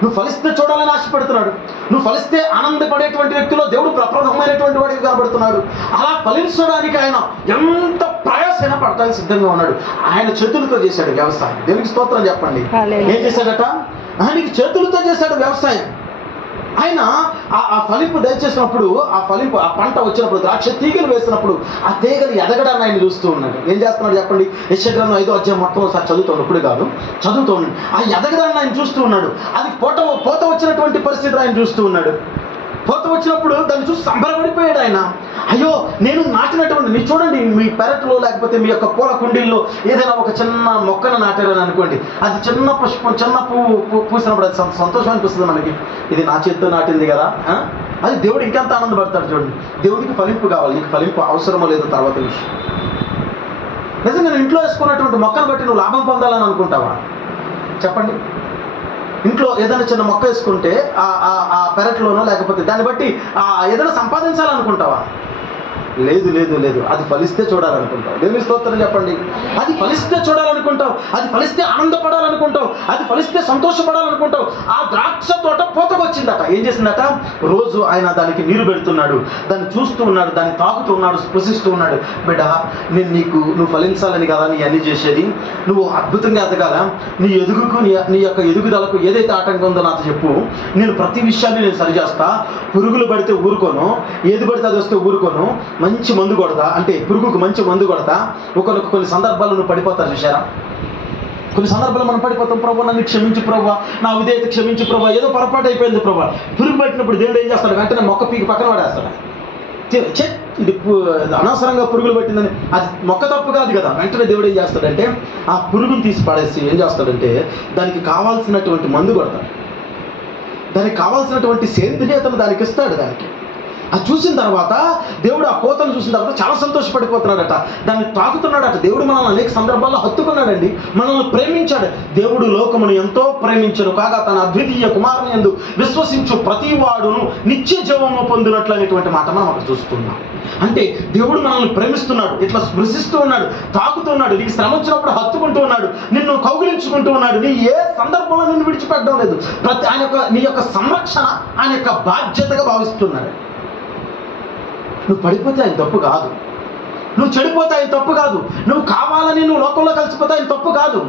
నువ్వు ఫలిస్తే చూడాలని ఆశపడుతున్నాడు. నువ్వు ఫలిస్తే ఆనందపడేటువంటి వ్యక్తిలో దేవుడు ప్రప్రథమైనటువంటి వాడికి కనబడుతున్నాడు. అలా ఫలించడానికి ఆయన ఎంత ప్రయాసైనా పడటానికి సిద్ధంగా ఉన్నాడు. ఆయన చేతులతో చేశాడు వ్యవసాయం. దేవునికి స్తోత్రం చెప్పండి. ఏం చేశాడట? ఆయనకి చేతులతో చేశాడు వ్యవసాయం. ఆయన ఆ ఫలింపు దయచేసినప్పుడు, ఆ పంట వచ్చినప్పుడు, ద్రాక్ష తీగలు వేసినప్పుడు ఆ తీగలు ఎదగడాన్ని ఆయన చూస్తూ ఉన్నాడు. ఏం చేస్తున్నాడు చెప్పండి? యెషయా గ్రంథం 5వ అధ్యాయం మొత్తం ఒకసారి చదువుతాను, ఇప్పుడు కాదు, చదువుతూ ఉన్నాడు. ఆ ఎదగడాన్ని ఆయన చూస్తూ ఉన్నాడు. అది పోత వచ్చినటువంటి పరిస్థితులు ఆయన చూస్తూ ఉన్నాడు. పోత వచ్చినప్పుడు దాన్ని చూసి సంబరపడిపోయాడు ఆయన. అయ్యో నేను నాటినటువంటి, మీరు చూడండి, మీ పెరట్లో లేకపోతే మీ యొక్క పూల కుండీల్లో ఏదైనా ఒక చిన్న మొక్కను నాటారని అనుకోండి, అది చిన్న పుష్పం, చిన్న పువ్వు పూసినప్పుడు అది సంతోషం అనిపిస్తుంది మనకి. ఇది నా చేతితో నాటింది కదా, అది దేవుడు ఇంకెంత ఆనందపడతాడు చూడండి. దేవుడికి ఫలింపు కావాలి. నీకు ఫలింపు అవసరమో లేదో తర్వాత విషయం. నిజంగా నేను ఇంట్లో వేసుకున్నటువంటి మొక్కను బట్టి నువ్వు లాభం పొందాలని అనుకుంటావా చెప్పండి? ఇంట్లో ఏదైనా చిన్న మొక్క వేసుకుంటే ఆ పెరట్లోనో లేకపోతే దాన్ని బట్టి ఏదైనా సంపాదించాలనుకుంటావా? లేదు లేదు లేదు. అది ఫలిస్తే చూడాలనుకుంటావు. దేవుని స్తోత్రం చెప్పండి. అది ఫలిస్తే చూడాలనుకుంటావు, అది ఫలిస్తే ఆనందపడాలనుకుంటావు, అది ఫలిస్తే సంతోషపడాలనుకుంటావు. ఆ ద్రాక్ష తోట పోతకు వచ్చిందట. ఏం చేసిందట? రోజు ఆయన దానికి నీరు పెడుతున్నాడు, దాన్ని చూస్తూ ఉన్నాడు, దాన్ని తాకుతూ ఉన్నాడు, స్పృశిస్తూ ఉన్నాడు. బిడ్డ, నువ్వు ఫలించాలని కదా నీ అన్ని చేసేది. నువ్వు అద్భుతంగా ఎదగాల, నీ ఎదుగుకు, నీ యొక్క ఎదుగుదలకు ఏదైతే ఆటంకం ఉందో నాతో చెప్పు. నేను ప్రతి విషయాన్ని నేను సరిచేస్తా. పురుగులు పడితే ఊరుకోను, ఏది పడితే అది వస్తే ఊరుకోను. మంచి మందు కొడతా, అంటే పురుగుకు మంచి మందు కొడతా. కొన్ని సందర్భాల్లో నువ్వు పడిపోతారు చూసారా? కొన్ని సందర్భాల్లో మనం పడిపోతాం. ప్రభు నన్ను క్షమించు ప్రభు, నా విధేయత క్షమించు ప్రభు, ఏదో పొరపాటు అయిపోయింది ప్రభు. పురుగు పట్టినప్పుడు దేవుడు ఏం చేస్తాడు? వెంటనే మొక్క పీకి పక్కన పడేస్తాడు. ఇది అనవసరంగా పురుగులు పట్టిందని, అది మొక్క తప్పు కాదు కదా. వెంటనే దేవుడు ఏం చేస్తాడంటే ఆ పురుగును తీసి పడేసి ఏం చేస్తాడంటే దానికి కావాల్సినటువంటి మందు కొడతాడు. దానికి కావాల్సినటువంటి సేంద్రియతను దానికి ఇస్తాడు. అది చూసిన తర్వాత దేవుడు ఆ కోతను చూసిన తర్వాత చాలా సంతోషపడిపోతున్నాడట, దాన్ని తాకుతున్నాడట. దేవుడు మనల్ని అనేక సందర్భాల్లో హత్తుకున్నాడండి, మనల్ని ప్రేమించాడు. దేవుడు లోకమును ఎంతో ప్రేమించను కాగా తన అద్వితీయ కుమారుని యందు విశ్వసించు ప్రతి వాడును నిత్య జీవము పొందినట్లు అనేటువంటి మాట మనం అక్కడ చూస్తున్నాం. అంటే దేవుడు మనల్ని ప్రేమిస్తున్నాడు, ఇట్లా స్పృశిస్తూ ఉన్నాడు, తాకుతున్నాడు, నీకు శ్రమ వచ్చినప్పుడు హత్తుకుంటూ ఉన్నాడు, నిన్ను కౌగిలించుకుంటూ ఉన్నాడు. నీ ఏ సందర్భంలో నిన్ను విడిచిపెట్టడం లేదు. నీ యొక్క సంరక్షణ ఆయన యొక్క బాధ్యతగా భావిస్తున్నాడు. నువ్వు పడిపోతే ఆయన తప్పు కాదు, నువ్వు చెడిపోతే ఆయన తప్పు కాదు, నువ్వు కావాలని నువ్వు లోకంలో కలిసిపోతే ఆయన తప్పు కాదు.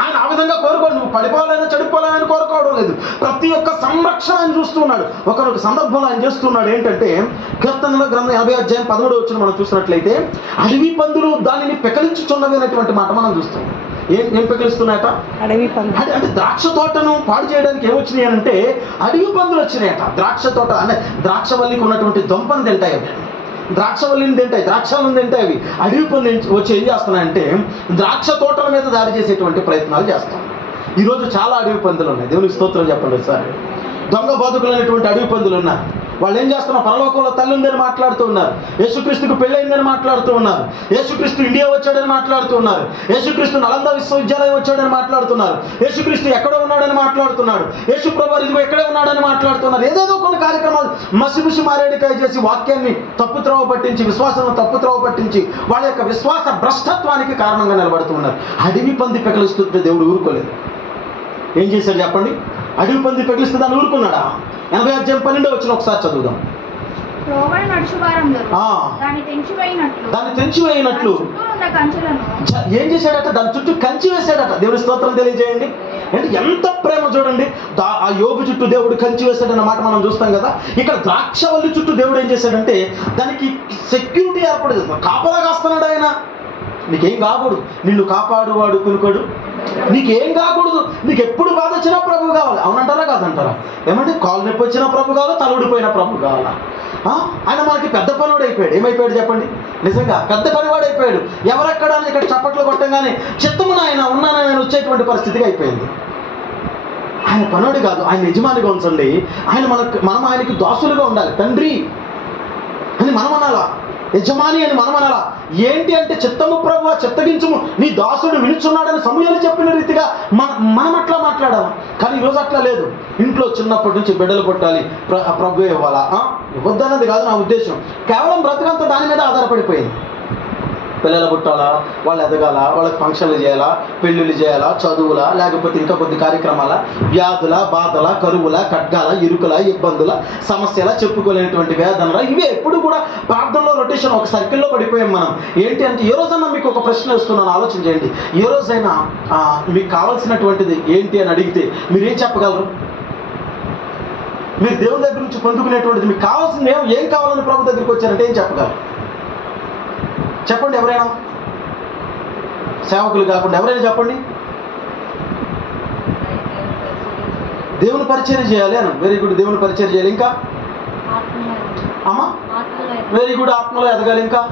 ఆయన ఆ విధంగా కోరుకోడు, నువ్వు పడిపోవాలని చెడిపోవాలని కోరుకోవడం లేదు. ప్రతి ఒక్క సంరక్షణ ఆయన చూస్తూ ఉన్నాడు. ఒకనొక సందర్భంలో ఆయన చేస్తున్నాడు ఏంటంటే, కీర్తనల గ్రంథం 50:13 మనం చూసినట్లయితే, అడవి పందులు దానిని పెకలించుచున్నవి అనేటువంటి మాట మనం చూస్తాం. ఏం పెకలిస్తున్నాయట? అడవి పందులు. అంటే ద్రాక్ష తోటను పాడు చేయడానికి ఏమొచ్చినాయి అంటే అడవి పందులు వచ్చినాయట. ద్రాక్ష తోట అంటే ద్రాక్షవల్లికి ఉన్నటువంటి దొంపను తింటాయి అవి, ద్రాక్షవల్లిని తింటాయి, ద్రాక్షలను తింటాయి. అవి అడవి పందులు వచ్చి ఏం చేస్తున్నాయంటే ద్రాక్ష తోటల మీద దాడి చేసేటువంటి ప్రయత్నాలు చేస్తాం. ఈరోజు చాలా అడవి పందులు ఉన్నాయి. దేవునికి స్తోత్రం చెప్పండి సార్. దొంగ బతుకులు అనేటువంటి అడవి పందులు ఉన్నారు. వాళ్ళు ఏం చేస్తున్నారు? పరలోకంలో తల్లి ఉందని మాట్లాడుతూ ఉన్నారు, యేసుక్రీస్తుకు పెళ్ళయిందని మాట్లాడుతూ ఉన్నారు, యేసుక్రీస్తు ఇండియా వచ్చాడని మాట్లాడుతూ ఉన్నారు, యేసుక్రీస్తు నలంద విశ్వవిద్యాలయం వచ్చాడని మాట్లాడుతున్నారు, యేసుక్రీస్తు ఎక్కడ ఉన్నాడని మాట్లాడుతున్నాడు, యేసు ప్రభువు ఇదిగో ఎక్కడే ఉన్నాడని మాట్లాడుతున్నారు. ఏదేదో కొన్ని కార్యక్రమాలు మసిముసి మారేడికాయ చేసి వాక్యాన్ని తప్పుత్రోవ పట్టించి, విశ్వాసాన్ని తప్పుత్రోవ పట్టించి వాళ్ళ యొక్క విశ్వాస భ్రష్టత్వానికి కారణంగా నిలబడుతూ ఉన్నారు. అడవి పంది పెకలిస్తుంటే దేవుడు ఊరుకోలేదు. ఏం చేశాడు చెప్పండి? అడవి పంది పెకలిస్తే దాన్ని ఊరుకున్నాడా? 80:12 ఒకసారి చదువుదాం. దాన్ని తెంచివేయినట్లు ఏం చేశాడట? దాని చుట్టూ కంచి వేశాడట. దేవుడి స్తోత్రం తెలియజేయండి. అంటే ఎంత ప్రేమ చూడండి. ఆ యోబు చుట్టూ దేవుడు కంచి వేశాడన్న మాట మనం చూస్తాం కదా. ఇక్కడ ద్రాక్షవల్లి చుట్టూ దేవుడు ఏం చేశాడంటే దానికి సెక్యూరిటీ ఏర్పాటు చేస్తాడు. కాపలా కాస్తున్నాడు ఆయన. నీకేం కాకూడదు, నిన్ను కాపాడువాడు కునుకోడు, నీకేం కాకూడదు, నీకు ఎప్పుడు బాధ వచ్చినా ప్రభు కావాలి. అవునంటారా కాదంటారా? ఏమంటే కాలు నొప్పి వచ్చినా ప్రభు కావాలా, తలుడిపోయిన ప్రభు కావాలా? ఆయన మనకి పెద్ద పనివాడు అయిపోయాడు. ఏమైపోయాడు చెప్పండి? నిజంగా పెద్ద పనివాడు అయిపోయాడు. ఎవరెక్కడ ఇక్కడ చప్పట్లు కొట్టంగానే చిత్తమున ఆయన ఉన్నానని వచ్చేటువంటి పరిస్థితిగా అయిపోయింది. ఆయన పనుడు కాదు, ఆయన యజమానిగా ఉంచండి. మనం ఆయనకి దాసులుగా ఉండాలి. తండ్రి అని మనం అనాలా, యజమాని అని మనం అనాలా. ఏంటి అంటే చిత్తము ప్రభువా చిత్తగించుము, నీ దాసుడు వినుచున్నాడని సమూయేలు చెప్పిన రీతిగా మనం అట్లా మాట్లాడాలి. కానీ ఈరోజు అట్లా లేదు. ఇంట్లో చిన్నప్పటి నుంచి బిడ్డలు పుట్టాలి, ప్రభువే ఇవ్వాలా? ఇవ్వద్దన్నది కాదు నా ఉద్దేశం. కేవలం బ్రతుకంతా దాని మీద ఆధారపడిపోయింది. పిల్లలు పుట్టాలా, వాళ్ళు ఎదగాల, వాళ్ళకి ఫంక్షన్లు చేయాలా, పెళ్ళిళ్ళు చేయాలా, చదువులా, లేకపోతే ఇంకా కొద్ది కార్యక్రమాల, వ్యాధుల, బాధల, కరువుల, ఖడ్గాల, ఇరుకుల, ఇబ్బందుల, సమస్యల, చెప్పుకోలేనటువంటి వేదనల, ఇవే ఎప్పుడు కూడా ప్రార్థనలో రొటేషన్ ఒక సర్కిల్లో పడిపోయాం మనం. ఏంటి అంటే ఏ రోజైనా మీకు ఒక ప్రశ్న ఇస్తున్నాను, ఆలోచన చేయండి. ఏ రోజైనా మీకు కావాల్సినటువంటిది ఏంటి అని అడిగితే మీరేం చెప్పగలరు? మీరు దేవుని దగ్గర నుంచి పొందుకునేటువంటిది మీకు కావాల్సింది ఏం కావాలని ప్రభు దగ్గరికి వచ్చారంటే ఏం చెప్పగలరు? చెప్పండి. ఎవరైనా సేవకులు కాకుండా ఎవరైనా చెప్పండి. దేవుని పరిచయం చేయాలి అని. వెరీ గుడ్, దేవుని పరిచయం చేయాలి. ఇంకా అమ్మా వెరీ గుడ్, ఆత్మలో ఎదగాలి. ఇంకా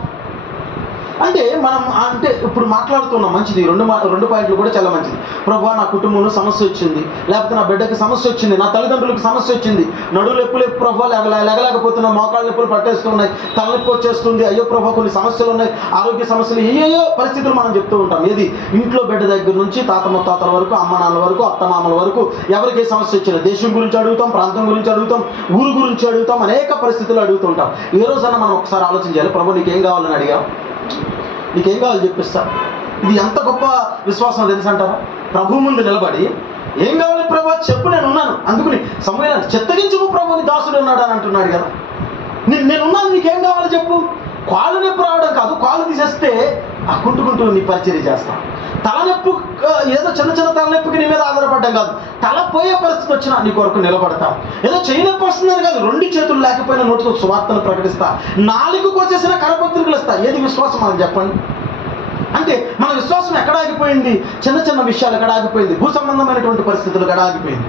అంటే మనం అంటే ఇప్పుడు మాట్లాడుతున్నాం, మంచిది. రెండు పాయింట్లు కూడా చాలా మంచిది. ప్రభువా నా కుటుంబంలో సమస్య వచ్చింది, లేకపోతే నా బిడ్డకి సమస్య వచ్చింది, నా తల్లిదండ్రులకు సమస్య వచ్చింది, నడువులు ఎప్పులు ప్రభువా లెగలేకపోతున్నా, మోకాళ్ళ నొప్పులు పట్టేస్తున్నాయి, తలనొప్పి వచ్చేస్తుంది, అయ్యో ప్రభా కొన్ని సమస్యలు ఉన్నాయి, ఆరోగ్య సమస్యలు, ఏయో పరిస్థితులు మనం చెప్తూ ఉంటాం. ఏది ఇంట్లో బిడ్డ దగ్గర నుంచి తాత ముత్తాతల వరకు, అమ్మ నాన్నల వరకు, అత్తమామల వరకు ఎవరికి ఏ సమస్య వచ్చినా దేశం గురించి అడుగుతాం, ప్రాంతం గురించి అడుగుతాం, ఊరు గురించి అడుగుతాం, అనేక పరిస్థితులు అడుగుతుంటాం. ఏ రోజైనా మనం ఒకసారి ఆలోచన చేయాలి, ప్రభు నీకేం కావాలని అడిగా, నీకేం కావాలి చెప్పిస్తా. ఇది ఎంత గొప్ప విశ్వాసం తెలుసు అంటారా? ప్రభు ముందు నిలబడి ఏం కావాలి ప్రభు చెప్పు, నేను ఉన్నాను. అందుకుని సమయాన్ని చిత్తగించుము ప్రభుని దాసుడు ఉన్నాడు అని అంటున్నాడు కదా. నేనున్నాను, నీకేం కావాలి చెప్పు. కాళ్ళు నొప్పి రావడం కాదు, కాళ్ళు తీసేస్తే ఆ కుంటుకుంటూ నీ పరిచర్య చేస్తాను. తలనొప్పి ఏదో చిన్న చిన్న తలనొప్పికి నీ మీద ఆధారపడ్డం కాదు, తల పోయే పరిస్థితి వచ్చినా నీ కొరకు నిలబడతా. ఏదో చేయి నొప్పి వస్తుందని కాదు, 2 చేతులు లేకపోయినా నోటితో సువార్తను ప్రకటిస్తా, 4 కోసేసిన కరపత్రికలు ఇస్తా. ఏది విశ్వాసం మనం చెప్పండి? అంటే మన విశ్వాసం ఎక్కడ ఆగిపోయింది? చిన్న చిన్న విషయాలు ఎక్కడ ఆగిపోయింది? భూ సంబంధమైనటువంటి పరిస్థితులు ఎక్కడ ఆగిపోయింది?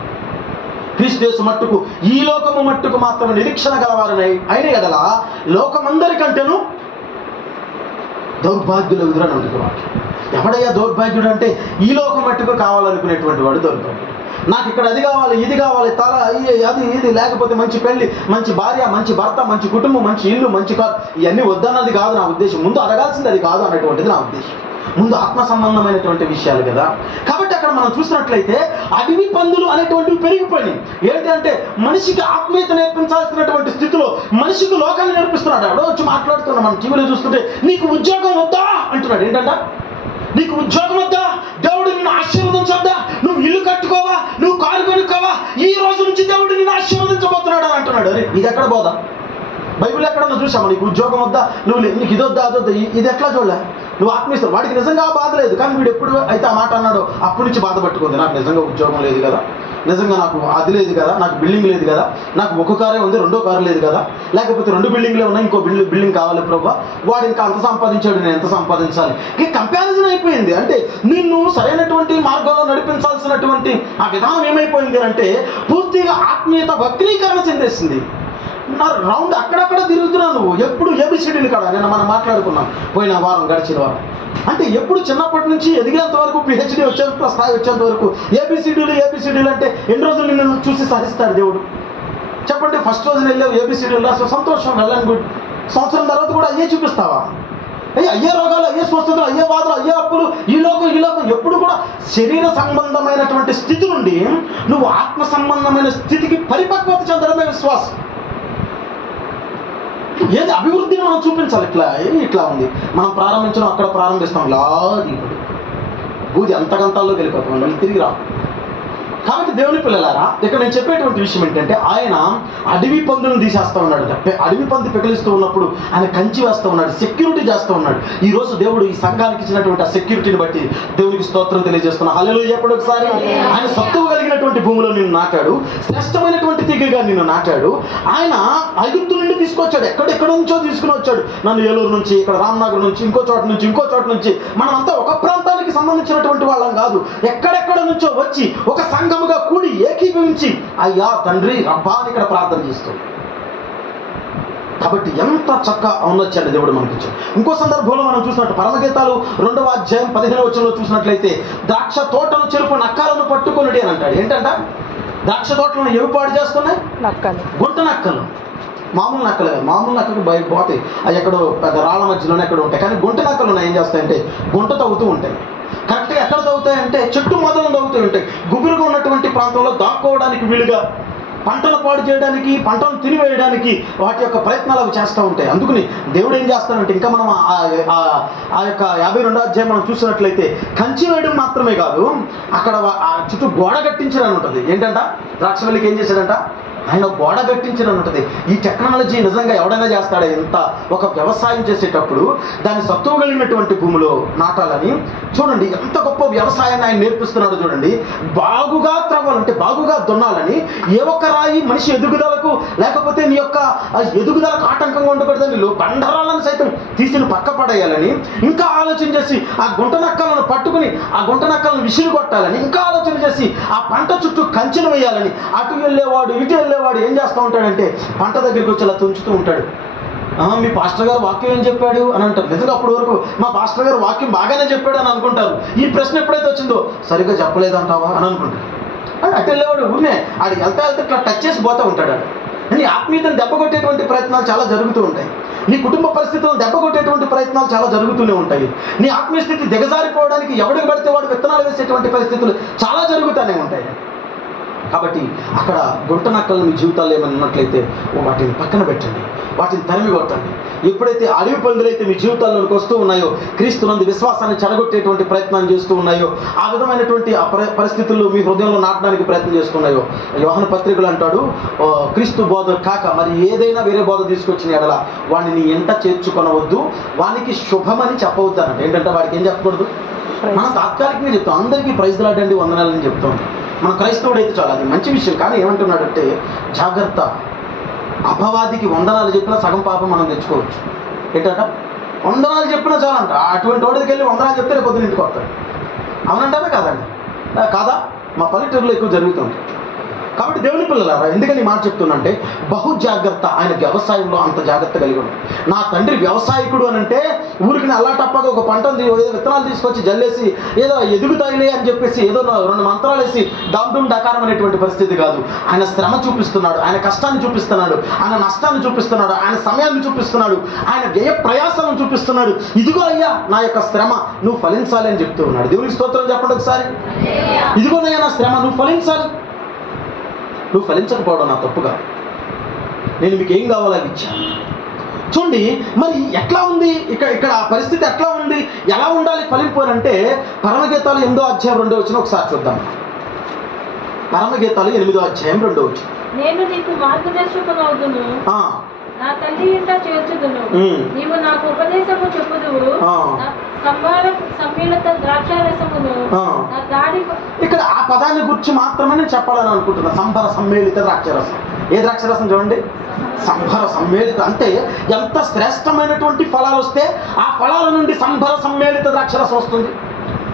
క్రీస్తు యేసు మట్టుకు ఈ లోకము మట్టుకు మాత్రమే నిరీక్షణ గలవారనై అయిన ఎడల లోకమందరికంటేను దౌర్భాగ్యులు ఎదురని అందుకు వాక్యం. ఎవడయ్యా దౌర్భాగ్యుడు అంటే ఈ లోకం మట్టుకు కావాలనుకునేటువంటి వాడు దౌర్భాగ్యుడు. నాకు ఇక్కడ అది కావాలి, ఇది కావాలి, తల అది ఇది, లేకపోతే మంచి పెళ్లి, మంచి భార్య, మంచి భర్త, మంచి కుటుంబం, మంచి ఇల్లు, మంచి కారు, ఇవన్నీ వద్దన్నది కాదు నా ఉద్దేశం. ముందు అడగాల్సింది అది కాదు అన్నటువంటిది నా ఉద్దేశం. ముందు ఆత్మ సంబంధమైనటువంటి విషయాలు కదా. కాబట్టి అక్కడ మనం చూసినట్లయితే అడవి పందులు అనేటువంటివి పెరిగిపోయినాయి. ఏంటి అంటే మనిషికి ఆత్మీయత నేర్పించాల్సినటువంటి స్థితిలో మనిషికి లోకాన్ని నేర్పిస్తున్నాడు. ఎవడో వచ్చి మాట్లాడుతున్నాడు, మనం టీవీలో చూస్తుంటే, నీకు ఉద్యోగం వద్దా అంటున్నాడు. ఏంటంట? నీకు ఉద్యోగం వద్దా? దేవుడు నిన్ను ఆశీర్వదించొద్దా? నువ్వు ఇల్లు కట్టుకోవా? నువ్వు కారు కొనుక్కోవా? ఈ రోజు నుంచి దేవుడు నిన్ను ఆశీర్వదించబోతున్నాడు అని అంటున్నాడు. అరే ఇది ఎక్కడ పోదా? బైబిల్ ఎక్కడన్నా చూసామా? నీకు ఉద్యోగం వద్దా, నువ్వు నీకు ఇదొద్దా అదొద్దా, ఇది ఎట్లా చూడలే? నువ్వు ఆత్మీయత. వాడికి నిజంగా బాధ లేదు, కానీ వీడు ఎప్పుడు అయితే ఆ మాట అన్నాడో అప్పటి నుంచి బాధ పట్టుకుంది. నాకు నిజంగా ఉద్యోగం లేదు కదా, నిజంగా నాకు అది లేదు కదా, నాకు బిల్డింగ్ లేదు కదా, నాకు ఒక కారే ఉంది, రెండో కారు లేదు కదా, లేకపోతే 2 బిల్డింగ్లే ఉన్నాయి, ఇంకో బిల్డింగ్ కావాలి ప్రభా. వాడు ఇంకా అంత సంపాదించాడు, నేను ఎంత సంపాదించాలి? ఇక కంపారిజన్ అయిపోయింది. అంటే నిన్ను సరైనటువంటి మార్గంలో నడిపించాల్సినటువంటి ఆ విధానం ఏమైపోయింది అంటే పూర్తిగా ఆత్మీయత వక్రీకరణ చెందేసింది. నా రౌండ్ అక్కడక్కడ తిరుగుతున్నావు నువ్వు. ఎప్పుడు ఏబిసిడీలు కాడ నేను మనం మాట్లాడుకున్నాం పోయిన వారం, గడిచిన వారం. అంటే ఎప్పుడు చిన్నప్పటి నుంచి ఎదిగేంత వరకు, పిహెచ్డీ వచ్చేంత స్థాయి వచ్చేంత వరకు ఏబిసిడీలు అంటే ఎన్ని రోజులు నిన్ను చూసి సహిస్తాడు దేవుడు? చెప్పండి. ఫస్ట్ రోజున వెళ్ళావు ఏబిసిడీలు రాసి సంతోషం, వెల్ అండ్ గుడ్. సంవత్సరం తర్వాత కూడా అయ్యే చూపిస్తావా? అయ్యే రోగాలు, అయ్యే స్వస్థతలు, అయ్యే బాధలు, అయ్యే అప్పులు, ఈ లోకం ఎప్పుడు కూడా శరీర సంబంధమైనటువంటి స్థితి నుండి నువ్వు ఆత్మ సంబంధమైన స్థితికి పరిపక్వత చెందడమే విశ్వాసం. ఏది అభివృద్ధిని మనం చూపించాలి. ఇట్లా ఉంది, మనం ప్రారంభించడం అక్కడ ప్రారంభిస్తాం, లాది బూది అంతకంతాల్లో వెళ్ళిపోతాం, మళ్ళీ తిరిగి రా. కాబట్టి దేవుని పిల్లలారా, ఇక్కడ నేను చెప్పేటువంటి విషయం ఏంటంటే ఆయన అడవి పందులను తీసేస్తూ ఉన్నాడు. అడవి పంది పెకిలిస్తూ ఉన్నప్పుడు ఆయన కంచి వేస్తూ ఉన్నాడు, సెక్యూరిటీ చేస్తూ ఉన్నాడు. ఈ రోజు దేవుడు ఈ సంఘానికి ఇచ్చినటువంటి ఆ సెక్యూరిటీని బట్టి దేవునికి స్తోత్రం తెలియజేస్తున్నా. హల్లెలూయా. ఎప్పుడు ఒకసారి ఆయన సత్తువ కలిగినటువంటి భూమిలో నిన్ను నాటాడు, శ్రేష్టమైనటువంటి తీగగా నిన్ను నాటాడు. ఆయన ఐగుప్తు నుండి తీసుకొచ్చాడు, ఎక్కడెక్కడ నుంచో తీసుకుని వచ్చాడు. నన్ను ఏలూరు నుంచి, ఇక్కడ రామ్నగర్ నుంచి, ఇంకో చోట నుంచి మనమంతా ఒక ప్రాంతానికి సంబంధించినటువంటి వాళ్ళం కాదు, ఎక్కడెక్కడ నుంచో వచ్చి ఒక సంఘముగా కూడి ఏకీభవించి అయ్యా తండ్రి రబ్బా అని ఇక్కడ ప్రార్థన చేస్తాడు. కాబట్టి ఎంత చక్కగా ఔన్నత్యాన్ని దేవుడు మనకిచ్చాడు. ఇంకో సందర్భంలో మనం చూసినట్టు పరమగీతాలు 2వ అధ్యాయం 15వ వచనంలో చూసినట్లయితే ద్రాక్ష తోటను చెరుపు నక్కలను పట్టుకొనుడి అని అంటాడు. ఏంటంట? ద్రాక్ష తోటలను ఏవి పాడు చేస్తున్నాయి? నక్కలు, గుంట నక్కలు. మామూలు నక్కలు బయట పోతాయి, అవి ఎక్కడో పెద్ద రాళ్ళ మధ్యలోనే ఎక్కడ ఉంటాయి. కానీ గుంట నక్కలు ఏం చేస్తాయంటే గుంట తవ్వుతూ ఉంటాయి. కరెక్ట్గా ఎక్కడ తవ్వుతాయంటే చెట్టు మొదలు తవ్వుతూ ఉంటాయి. గుబురుగా ఉన్నటువంటి ప్రాంతంలో దాక్కోవడానికి వీలుగా, పంటలు పాడు చేయడానికి, పంటను తినివేయడానికి వాటి యొక్క ప్రయత్నాలు అవి చేస్తూ ఉంటాయి. అందుకని దేవుడు ఏం చేస్తాడంటే, ఇంకా మనం ఆ యొక్క 52వ అధ్యాయం మనం చూసినట్లయితే కంచి వేయడం మాత్రమే కాదు, అక్కడ ఆ చుట్టూ గోడ కట్టించడం ఉంటుంది. ఏంటంట? ద్రాక్షవల్లికి ఏం చేశాడంట? ఆయన గోడ కట్టించడం ఉంటుంది. ఈ టెక్నాలజీ నిజంగా ఎవడైనా చేస్తాడా? ఎంత ఒక వ్యవసాయం చేసేటప్పుడు దాన్ని సత్తువ కలిగినటువంటి భూమిలో నాటాలని చూడండి, ఎంత గొప్ప వ్యవసాయాన్ని ఆయన నేర్పిస్తున్నాడు చూడండి. బాగుగా త్రవ్వాలంటే బాగుగా దున్నాలని, ఏ ఒక్క రాయి మనిషి ఎదుగుదలకు లేకపోతే నీ యొక్క ఎదుగుదలకు ఆటంకంగా ఉండకూడదని బండరాలను సైతం తీసి పక్క పడేయాలని, ఇంకా ఆలోచన చేసి ఆ గుంట నక్కలను పట్టుకుని ఆ గుంట నక్కలను విసిరి కొట్టాలని, ఇంకా ఆలోచన చేసి ఆ పంట చుట్టూ కంచెను వేయాలని, అటు వెళ్ళేవాడు ఇటు వెళ్ళేవాడు ఏం చేస్తూ ఉంటాడంటే పంట దగ్గరికి వచ్చి అలా తుంచుతూ ఉంటాడు. మీ పాస్టర్ గారు వాక్యం ఏం చెప్పాడు అని అంటారు. నిజంగా అప్పటి వరకు మా పాస్టర్ గారు వాక్యం బాగానే చెప్పాడు అని అనుకుంటారు. ఈ ప్రశ్న ఎప్పుడైతే వచ్చిందో సరిగ్గా చెప్పలేదంటావా అని అనుకుంటారు. అటు వెళ్ళేవాడు ఊరినే ఆడు వెళ్తా ఇట్లా టచ్ చేసి పోతూ ఉంటాడు. నీ ఆత్మీయతను దెబ్బ కొట్టేటువంటి ప్రయత్నాలు చాలా జరుగుతూ ఉంటాయి. నీ కుటుంబ పరిస్థితులను దెబ్బ కొట్టేటువంటి ప్రయత్నాలు చాలా జరుగుతూనే ఉంటాయి. నీ ఆత్మీయ స్థితి దిగజారిపోవడానికి ఎవడికి పడితే వాడు విత్తనాలు వేసేటువంటి పరిస్థితులు చాలా జరుగుతూనే ఉంటాయి. కాబట్టి అక్కడ గుంట నక్కలు మీ జీవితాల్లో ఏమైనా ఉన్నట్లయితే వాటిని పక్కన పెట్టండి, వాటిని తరిమి కొట్టండి. ఎప్పుడైతే అడవి పందులైతే మీ జీవితాల్లోకి వస్తూ ఉన్నాయో, క్రీస్తునందు విశ్వాసాన్ని చెడగొట్టేటువంటి ప్రయత్నం చేస్తూ ఉన్నాయో, ఆ విధమైనటువంటి ఆ పరిస్థితుల్లో మీ హృదయంలో నాటడానికి ప్రయత్నం చేస్తున్నాయో, యోహాను పత్రికలు అంటాడు, క్రీస్తు బోధ కాక మరి ఏదైనా వేరే బోధ తీసుకొచ్చిన ఎడల వాడిని నీ ఎంట చేర్చుకొనవద్దు, వానికి శుభమని చెప్పవద్దు అన్నట్టు. ఏంటంటే వాడికి ఏం చెప్పకూడదు? మనం తాత్కాలికంగా చెప్తాం, అందరికీ ప్రైజ్ లాడండి వందనాలని చెప్తాం. మన క్రైస్తవుడు అయితే చాలా అది మంచి విషయం. కానీ ఏమంటున్నాడంటే జాగ్రత్త, అపవాదికి వందనాలు చెప్పినా సగం పాపం మనం తెచ్చుకోవచ్చు. ఏంటంట? వందనాలు చెప్పినా చాలంట. అటువంటి వాడికి వెళ్ళి వందనాలు చెప్తే రేపు పొద్దున ఇంటికి వస్తాడు. అవునంటారా కాదండి? కాదా? మా పల్లెటూరులో ఎక్కువ జరుగుతుంది. కాబట్టి దేవుని పిల్లలారా, ఎందుకని ఈ మాట చెప్తున్నంటే బహు జాగ్రత్త. ఆయన వ్యవసాయంలో అంత జాగ్రత్త కలిగి ఉన్నాడు. నా తండ్రి వ్యవసాయకుడు అని అంటే ఊరికి అల్లా తప్పగా ఒక పంటను ఏదో విత్తనాలు తీసుకొచ్చి జల్లేసి ఏదో ఎదుగుతాయిలే అని చెప్పేసి ఏదో 2 మంత్రాలు వేసి డామ్ డకారం అనేటువంటి పరిస్థితి కాదు. ఆయన శ్రమ చూపిస్తున్నాడు, ఆయన కష్టాన్ని చూపిస్తున్నాడు, ఆయన నష్టాన్ని చూపిస్తున్నాడు, ఆయన సమయాన్ని చూపిస్తున్నాడు, ఆయన వ్యయ ప్రయాసాలను చూపిస్తున్నాడు. ఇదిగో అయ్యా నా యొక్క శ్రమ, నువ్వు ఫలించాలి అని చెప్తూ ఉన్నాడు. దేవునికి స్తోత్రం చెప్పండి ఒకసారి. ఇదిగోనయ్యా నా శ్రమ, నువ్వు ఫలించాలి. నువ్వు ఫలించకపోవడం నా తప్పుగా, నేను మీకు ఏం కావాలో అది ఇచ్చాను. చూడండి మరి ఎట్లా ఉంది ఇక్కడ ఆ పరిస్థితి ఎట్లా ఉంది, ఎలా ఉండాలి ఫలింపు అంటే పరమగీతాలు 8వ అధ్యాయం 2వ వచనం ఒకసారి చూద్దాం. పరమగీతాలు 8వ అధ్యాయం 2వ వచనం. నేను నీకు మార్గదర్శకునవుదును, నా తల్లి ఇంట చేర్చుదును, నీవు నాకు ఉపదేశము చెప్పుదువు, సమ్మిళిత ద్రాక్షారసమును నా గాడి. ఇక్కడ ఆ పదాన్ని గురించి మాత్రమే నేను చెప్పాలని అనుకుంటున్నా. సంభర సమ్మేళిత ద్రాక్షరసం. ఏ ద్రాక్షరసం చూడండి, సంభర సమ్మేళిత. అంటే ఎంత శ్రేష్టమైనటువంటి ఫలాలు వస్తే ఆ ఫలాల నుండి సంభర సమ్మేళిత ద్రాక్షరసం వస్తుంది.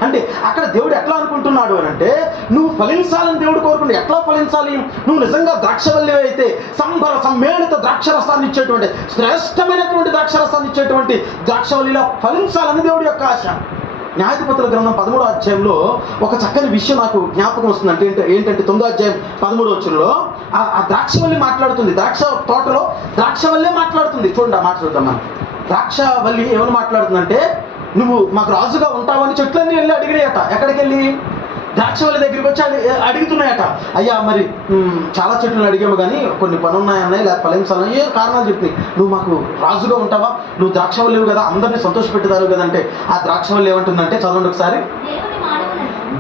అంటే అక్కడ దేవుడు ఎట్లా అనుకుంటున్నాడు అని అంటే నువ్వు ఫలించాలని దేవుడు కోరుకుంటే ఎట్లా ఫలించాలి, నువ్వు నిజంగా ద్రాక్షవల్లి అయితే సంభర సమ్మేళిత ద్రాక్షరసాన్ని ఇచ్చేటువంటి శ్రేష్టమైనటువంటి ద్రాక్షరసాన్ని ఇచ్చేటువంటి ద్రాక్షవల్లిలా ఫలించాలని దేవుడి యొక్క ఆశ. న్యాయాధిపతుల గ్రంథం 13వ అధ్యాయంలో ఒక చక్కని విషయం నాకు జ్ఞాపకం వస్తుంది. అంటే ఏంటంటే 9వ అధ్యాయం 13వ వచనంలో ఆ ద్రాక్షవల్లి మాట్లాడుతుంది. ద్రాక్ష తోటలో ద్రాక్షవల్లే మాట్లాడుతుంది. చూడండి ఆ మాట చూద్దాం మనం. ద్రాక్షవల్లి ఏమని మాట్లాడుతుందంటే నువ్వు మాకు రాజుగా ఉంటావని చెట్లన్నీ వెళ్ళి అడిగినాయట. ఎక్కడికి వెళ్ళి? ద్రాక్షవల్లి దగ్గరికి వచ్చి అడుగుతున్నాయట. అయ్యా మరి చాలా చెట్లు అడిగాము కానీ కొన్ని పనున్నాయన్నాయి, లేదా ఫలించాలని ఏ కారణాలు చెప్తాయి, నువ్వు మాకు రాజుగా ఉంటావా, నువ్వు ద్రాక్షవల్లివి కదా, అందరినీ సంతోషపెట్టుతారు కదంటే ఆ ద్రాక్షవల్లి ఏమంటుందంటే చదవండి ఒకసారి.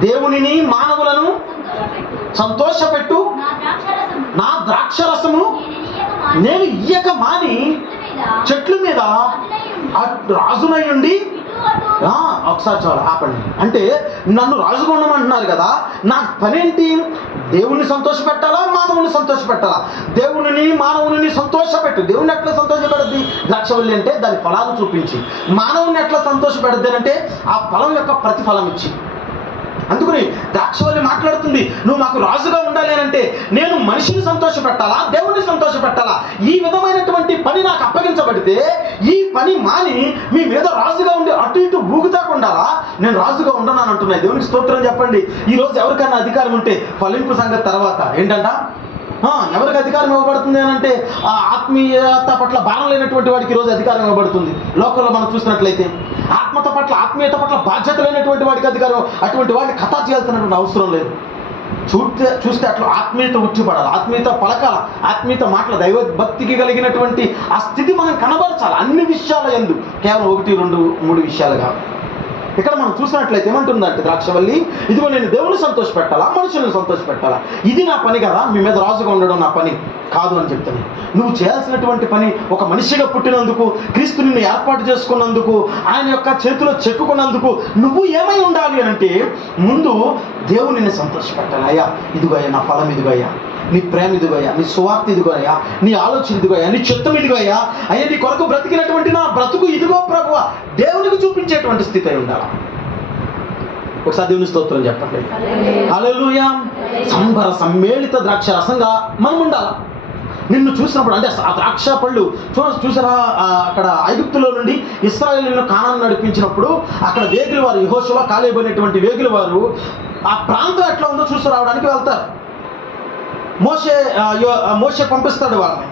దేవునిని మానవులను సంతోషపెట్టు నా ద్రాక్షరసము నేను ఇయ్యక మాని చెట్ల మీద రాజునయ్యుండి. ఒకసారి చాలు ఆపండి. అంటే నన్ను రాజుగా ఉండమంటున్నారు కదా, నా పనేంటి? దేవుణ్ణి సంతోషపెట్టాలా, మానవుని సంతోషపెట్టాలా? దేవుని మానవుని సంతోషపెట్టు. దేవుని ఎట్లా సంతోషపెడద్ది ద్రాక్షవల్లి అంటే? దాని ఫలాలు చూపించి. మానవుని ఎట్లా సంతోషపెడద్ది అంటే ఆ ఫలం యొక్క ప్రతిఫలం ఇచ్చి. అందుకని ద్రాక్షవల్లి మాట్లాడుతుంది, నువ్వు మాకు రాజుగా ఉండాలి అని అంటే నేను మనిషిని సంతోషపెట్టాలా, దేవుణ్ణి సంతోషపెట్టాలా? ఈ విధమైనటువంటి పని నాకు అప్పగించబడితే ఈ పని మాని మీ మీద రాజుగా ఉండి అటు ఇటు ఊగుతాకు ఉండాలా? నేను రాజుగా ఉండనాను అంటున్నాయి. దేవునికి స్తోత్రం చెప్పండి. ఈరోజు ఎవరికైనా అధికారం ఉంటే ఫలింపు సంగతి తర్వాత ఏంటంట, ఎవరికి అధికారం ఇవ్వబడుతుంది అని అంటే ఆ ఆత్మీయత పట్ల భారం లేనటువంటి వాడికి ఈరోజు అధికారం ఇవ్వబడుతుంది. లోకంలో మనం చూసినట్లయితే ఆత్మత పట్ల ఆత్మీయత పట్ల బాధ్యత లేనటువంటి వాడికి అధికారం, అటువంటి వాడిని కథ చేయాల్సినటువంటి అవసరం లేదు. చూస్తే అట్లా ఆత్మీయత ఉట్టిపడాలి, ఆత్మీయత పలకాల, ఆత్మీయత మాటల దైవ భక్తికి కలిగినటువంటి ఆ స్థితి మనం కనబరచాలి అన్ని విషయాల యందు, కేవలం 1, 2, 3 విషయాలు కాదు. ఇక్కడ మనం చూసినట్లయితే ఏమంటుందంటే ద్రాక్షవల్లి, ఇదిగో నేను దేవుని సంతోషపెట్టాలా, మనుషులను సంతోషపెట్టాలా, ఇది నా పని కదా, మీ మీద రాజుగా ఉండడం నా పని కాదు అని చెప్తాను. నువ్వు చేయాల్సినటువంటి పని ఒక మనిషిగా పుట్టినందుకు, క్రీస్తు నిన్ను ఏర్పాటు చేసుకున్నందుకు, ఆయన యొక్క చేతిలో చెక్కుకున్నందుకు నువ్వు ఏమై ఉండాలి అంటే ముందు దేవుని సంతోషపెట్టాలి. అయ్యా ఇదిగో అయ్యా నా ఫలం, ఇదిగో అయ్యా నీ ప్రేమ, ఇదిగో అయ్యా నీ సువార్త, ఇదిగో అయ్యా నీ ఆలోచన, ఇదిగో అయ్యా నీ చిత్తం, ఇదిగో అయ్యా అయ్యా నీ కొరకు బ్రతికినటువంటి నా బ్రతుకు, ఇదిగో ప్రభువా, దేవునికి చూపించేటువంటి స్థితి అయి ఉండాలి. ఒకసారి దేవుని స్తోత్రం చెప్పండి. హల్లెలూయా. సంభర సమ్మేళిత ద్రాక్ష రసంగా మనం ఉండాలి. నిన్ను చూసినప్పుడు అంటే ఆ ద్రాక్ష పళ్ళు చూసారా, అక్కడ ఐగుప్తులో నుండి ఇశ్రాయేలును కానాను నడిపించినప్పుడు అక్కడ వేగుల వారు, యెహోషువ కాలేబు అనేటువంటి వేగుల వారు ఆ ప్రాంతం ఎట్లా ఉందో చూసి రావడానికి వెళ్తారు. మోషే పంపిస్తాడు వాళ్ళని.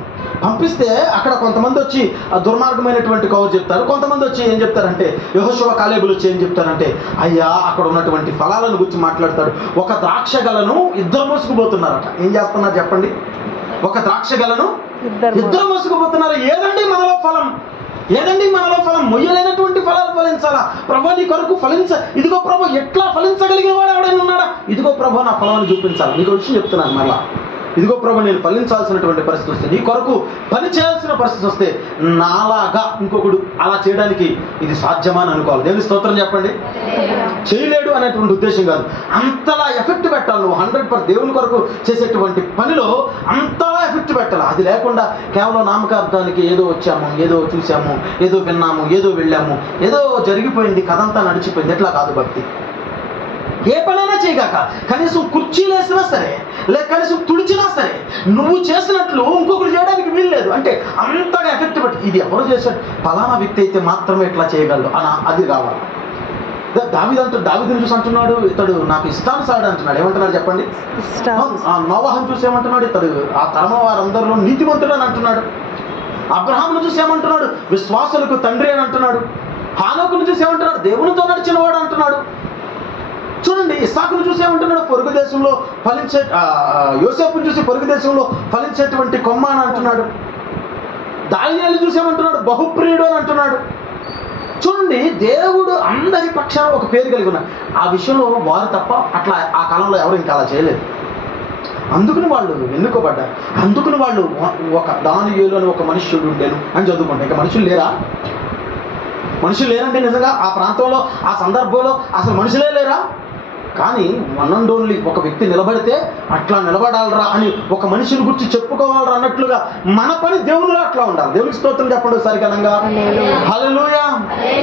పంపిస్తే అక్కడ కొంతమంది వచ్చి దుర్మార్గమైనటువంటి కౌరు చెప్తారు, కొంతమంది వచ్చి ఏం చెప్తారంటే యెహోషువ కాలేబులు వచ్చి ఏం చెప్తారంటే అయ్యా అక్కడ ఉన్నటువంటి ఫలాలను గురించి మాట్లాడతాడు. ఒక ద్రాక్ష గలను ఇద్దరు మోసుకుపోతున్నారట. ఏం చేస్తున్నారు చెప్పండి? ఒక ద్రాక్ష గలను ఇద్దరు మోసుకుపోతున్నారు. ఏదండి మనలో ఫలం, ఏదండి మనలో ఫలం? మొయ్యలేనటువంటి ఫలాలు ఫలించాలా? ప్రభు నీ కొరకు ఇదిగో ప్రభు ఎట్లా ఫలించగలిగిన వాడు ఎవడైనా ఉన్నాడా? ఇదిగో ప్రభు నా ఫలాన్ని చూపించాలి. నీకు విషయం చెప్తున్నాను మళ్ళా, ఇదిగో ప్రభు నేను ఫలించాల్సినటువంటి పరిస్థితి వస్తే, నీ కొరకు పని చేయాల్సిన పరిస్థితి వస్తే నాలాగా ఇంకొకడు అలా చేయడానికి ఇది సాధ్యమా అని అనుకోవాలి. దేవుని స్తోత్రం చెప్పండి. చేయలేడు అనేటువంటి ఉద్దేశం కాదు, అంతలా ఎఫెక్ట్ పెట్టాలి. నువ్వు 100% దేవుని కొరకు చేసేటువంటి పనిలో అంతలా ఎఫెక్ట్ పెట్టాలి. అది లేకుండా కేవలం నామకార్థానికి ఏదో వచ్చాము, ఏదో చూసాము, ఏదో విన్నాము, ఏదో వెళ్ళాము, ఏదో జరిగిపోయింది, కథ అంతా నడిచిపోయింది, ఎట్లా కాదు భక్తి. ఏ పనైనా చేయగాక, కనీసం కుర్చీలు వేసినా సరే, లేక కనీసం తుడిచినా సరే నువ్వు చేసినట్లు ఇంకొకరు చేయడానికి వీల్లేదు. అంటే అంతగా ఎఫెక్ట్ పెట్టి ఇది ఎవరు చేశాడు, ఫలానా వ్యక్తి అయితే మాత్రమే ఇట్లా చేయగలడు అని అది కావాలి. దావీదుని చూసి అంటున్నాడు, ఇతడు నాకు ఇష్టానుసారుడు అంటున్నాడు. ఏమంటున్నాడు చెప్పండి? నోవాహును చూసి ఏమంటున్నాడు, ఇతడు ఆ తరం వారందరిలో నీతిమంతుడు అని అంటున్నాడు. అబ్రహామును చూసి ఏమంటున్నాడు, విశ్వాసులకు తండ్రి అని అంటున్నాడు. హానోకును చూసి ఏమంటున్నాడు, దేవునితో నడిచినవాడు అంటున్నాడు. చూడండి, ఇస్సాకును చూసి ఏమంటున్నాడు, పొరుగు దేశంలో ఫలించే, యోసేపును చూసి పొరుగు దేశంలో ఫలించేటువంటి కొమ్మ అని అంటున్నాడు. దానియేలు చూసి ఏమంటున్నాడు, బహుప్రియుడు అని అంటున్నాడు. చూడండి, దేవుడు అందరి పక్షాన ఒక పేరు కలిగి ఉన్నాడు. ఆ విషయంలో వారు తప్ప అట్లా ఆ కాలంలో ఎవరు ఇంకా అలా చేయలేదు. అందుకుని వాళ్ళు ఎన్నుకోబడ్డారు. అందుకుని వాళ్ళు ఒక దానియేలు అని ఒక మనుష్యుడు ఉండేను అని చదువుకుంటారు. ఇంకా మనుషులు లేరా? మనుషులు లేరంటే నిజంగా ఆ ప్రాంతంలో ఆ సందర్భంలో అసలు మనుషులే లేరా? కానీ వన్ అండ్ ఓన్లీ ఒక వ్యక్తి నిలబడితే అట్లా నిలబడాలరా అని ఒక మనిషిని గురించి చెప్పుకోవాలరా అన్నట్లుగా మన పని దేవునిలో అట్లా ఉండాలి. దేవునికి స్తోత్రం చెప్పండి ఒకసారి ఘనంగా. హల్లెలూయా.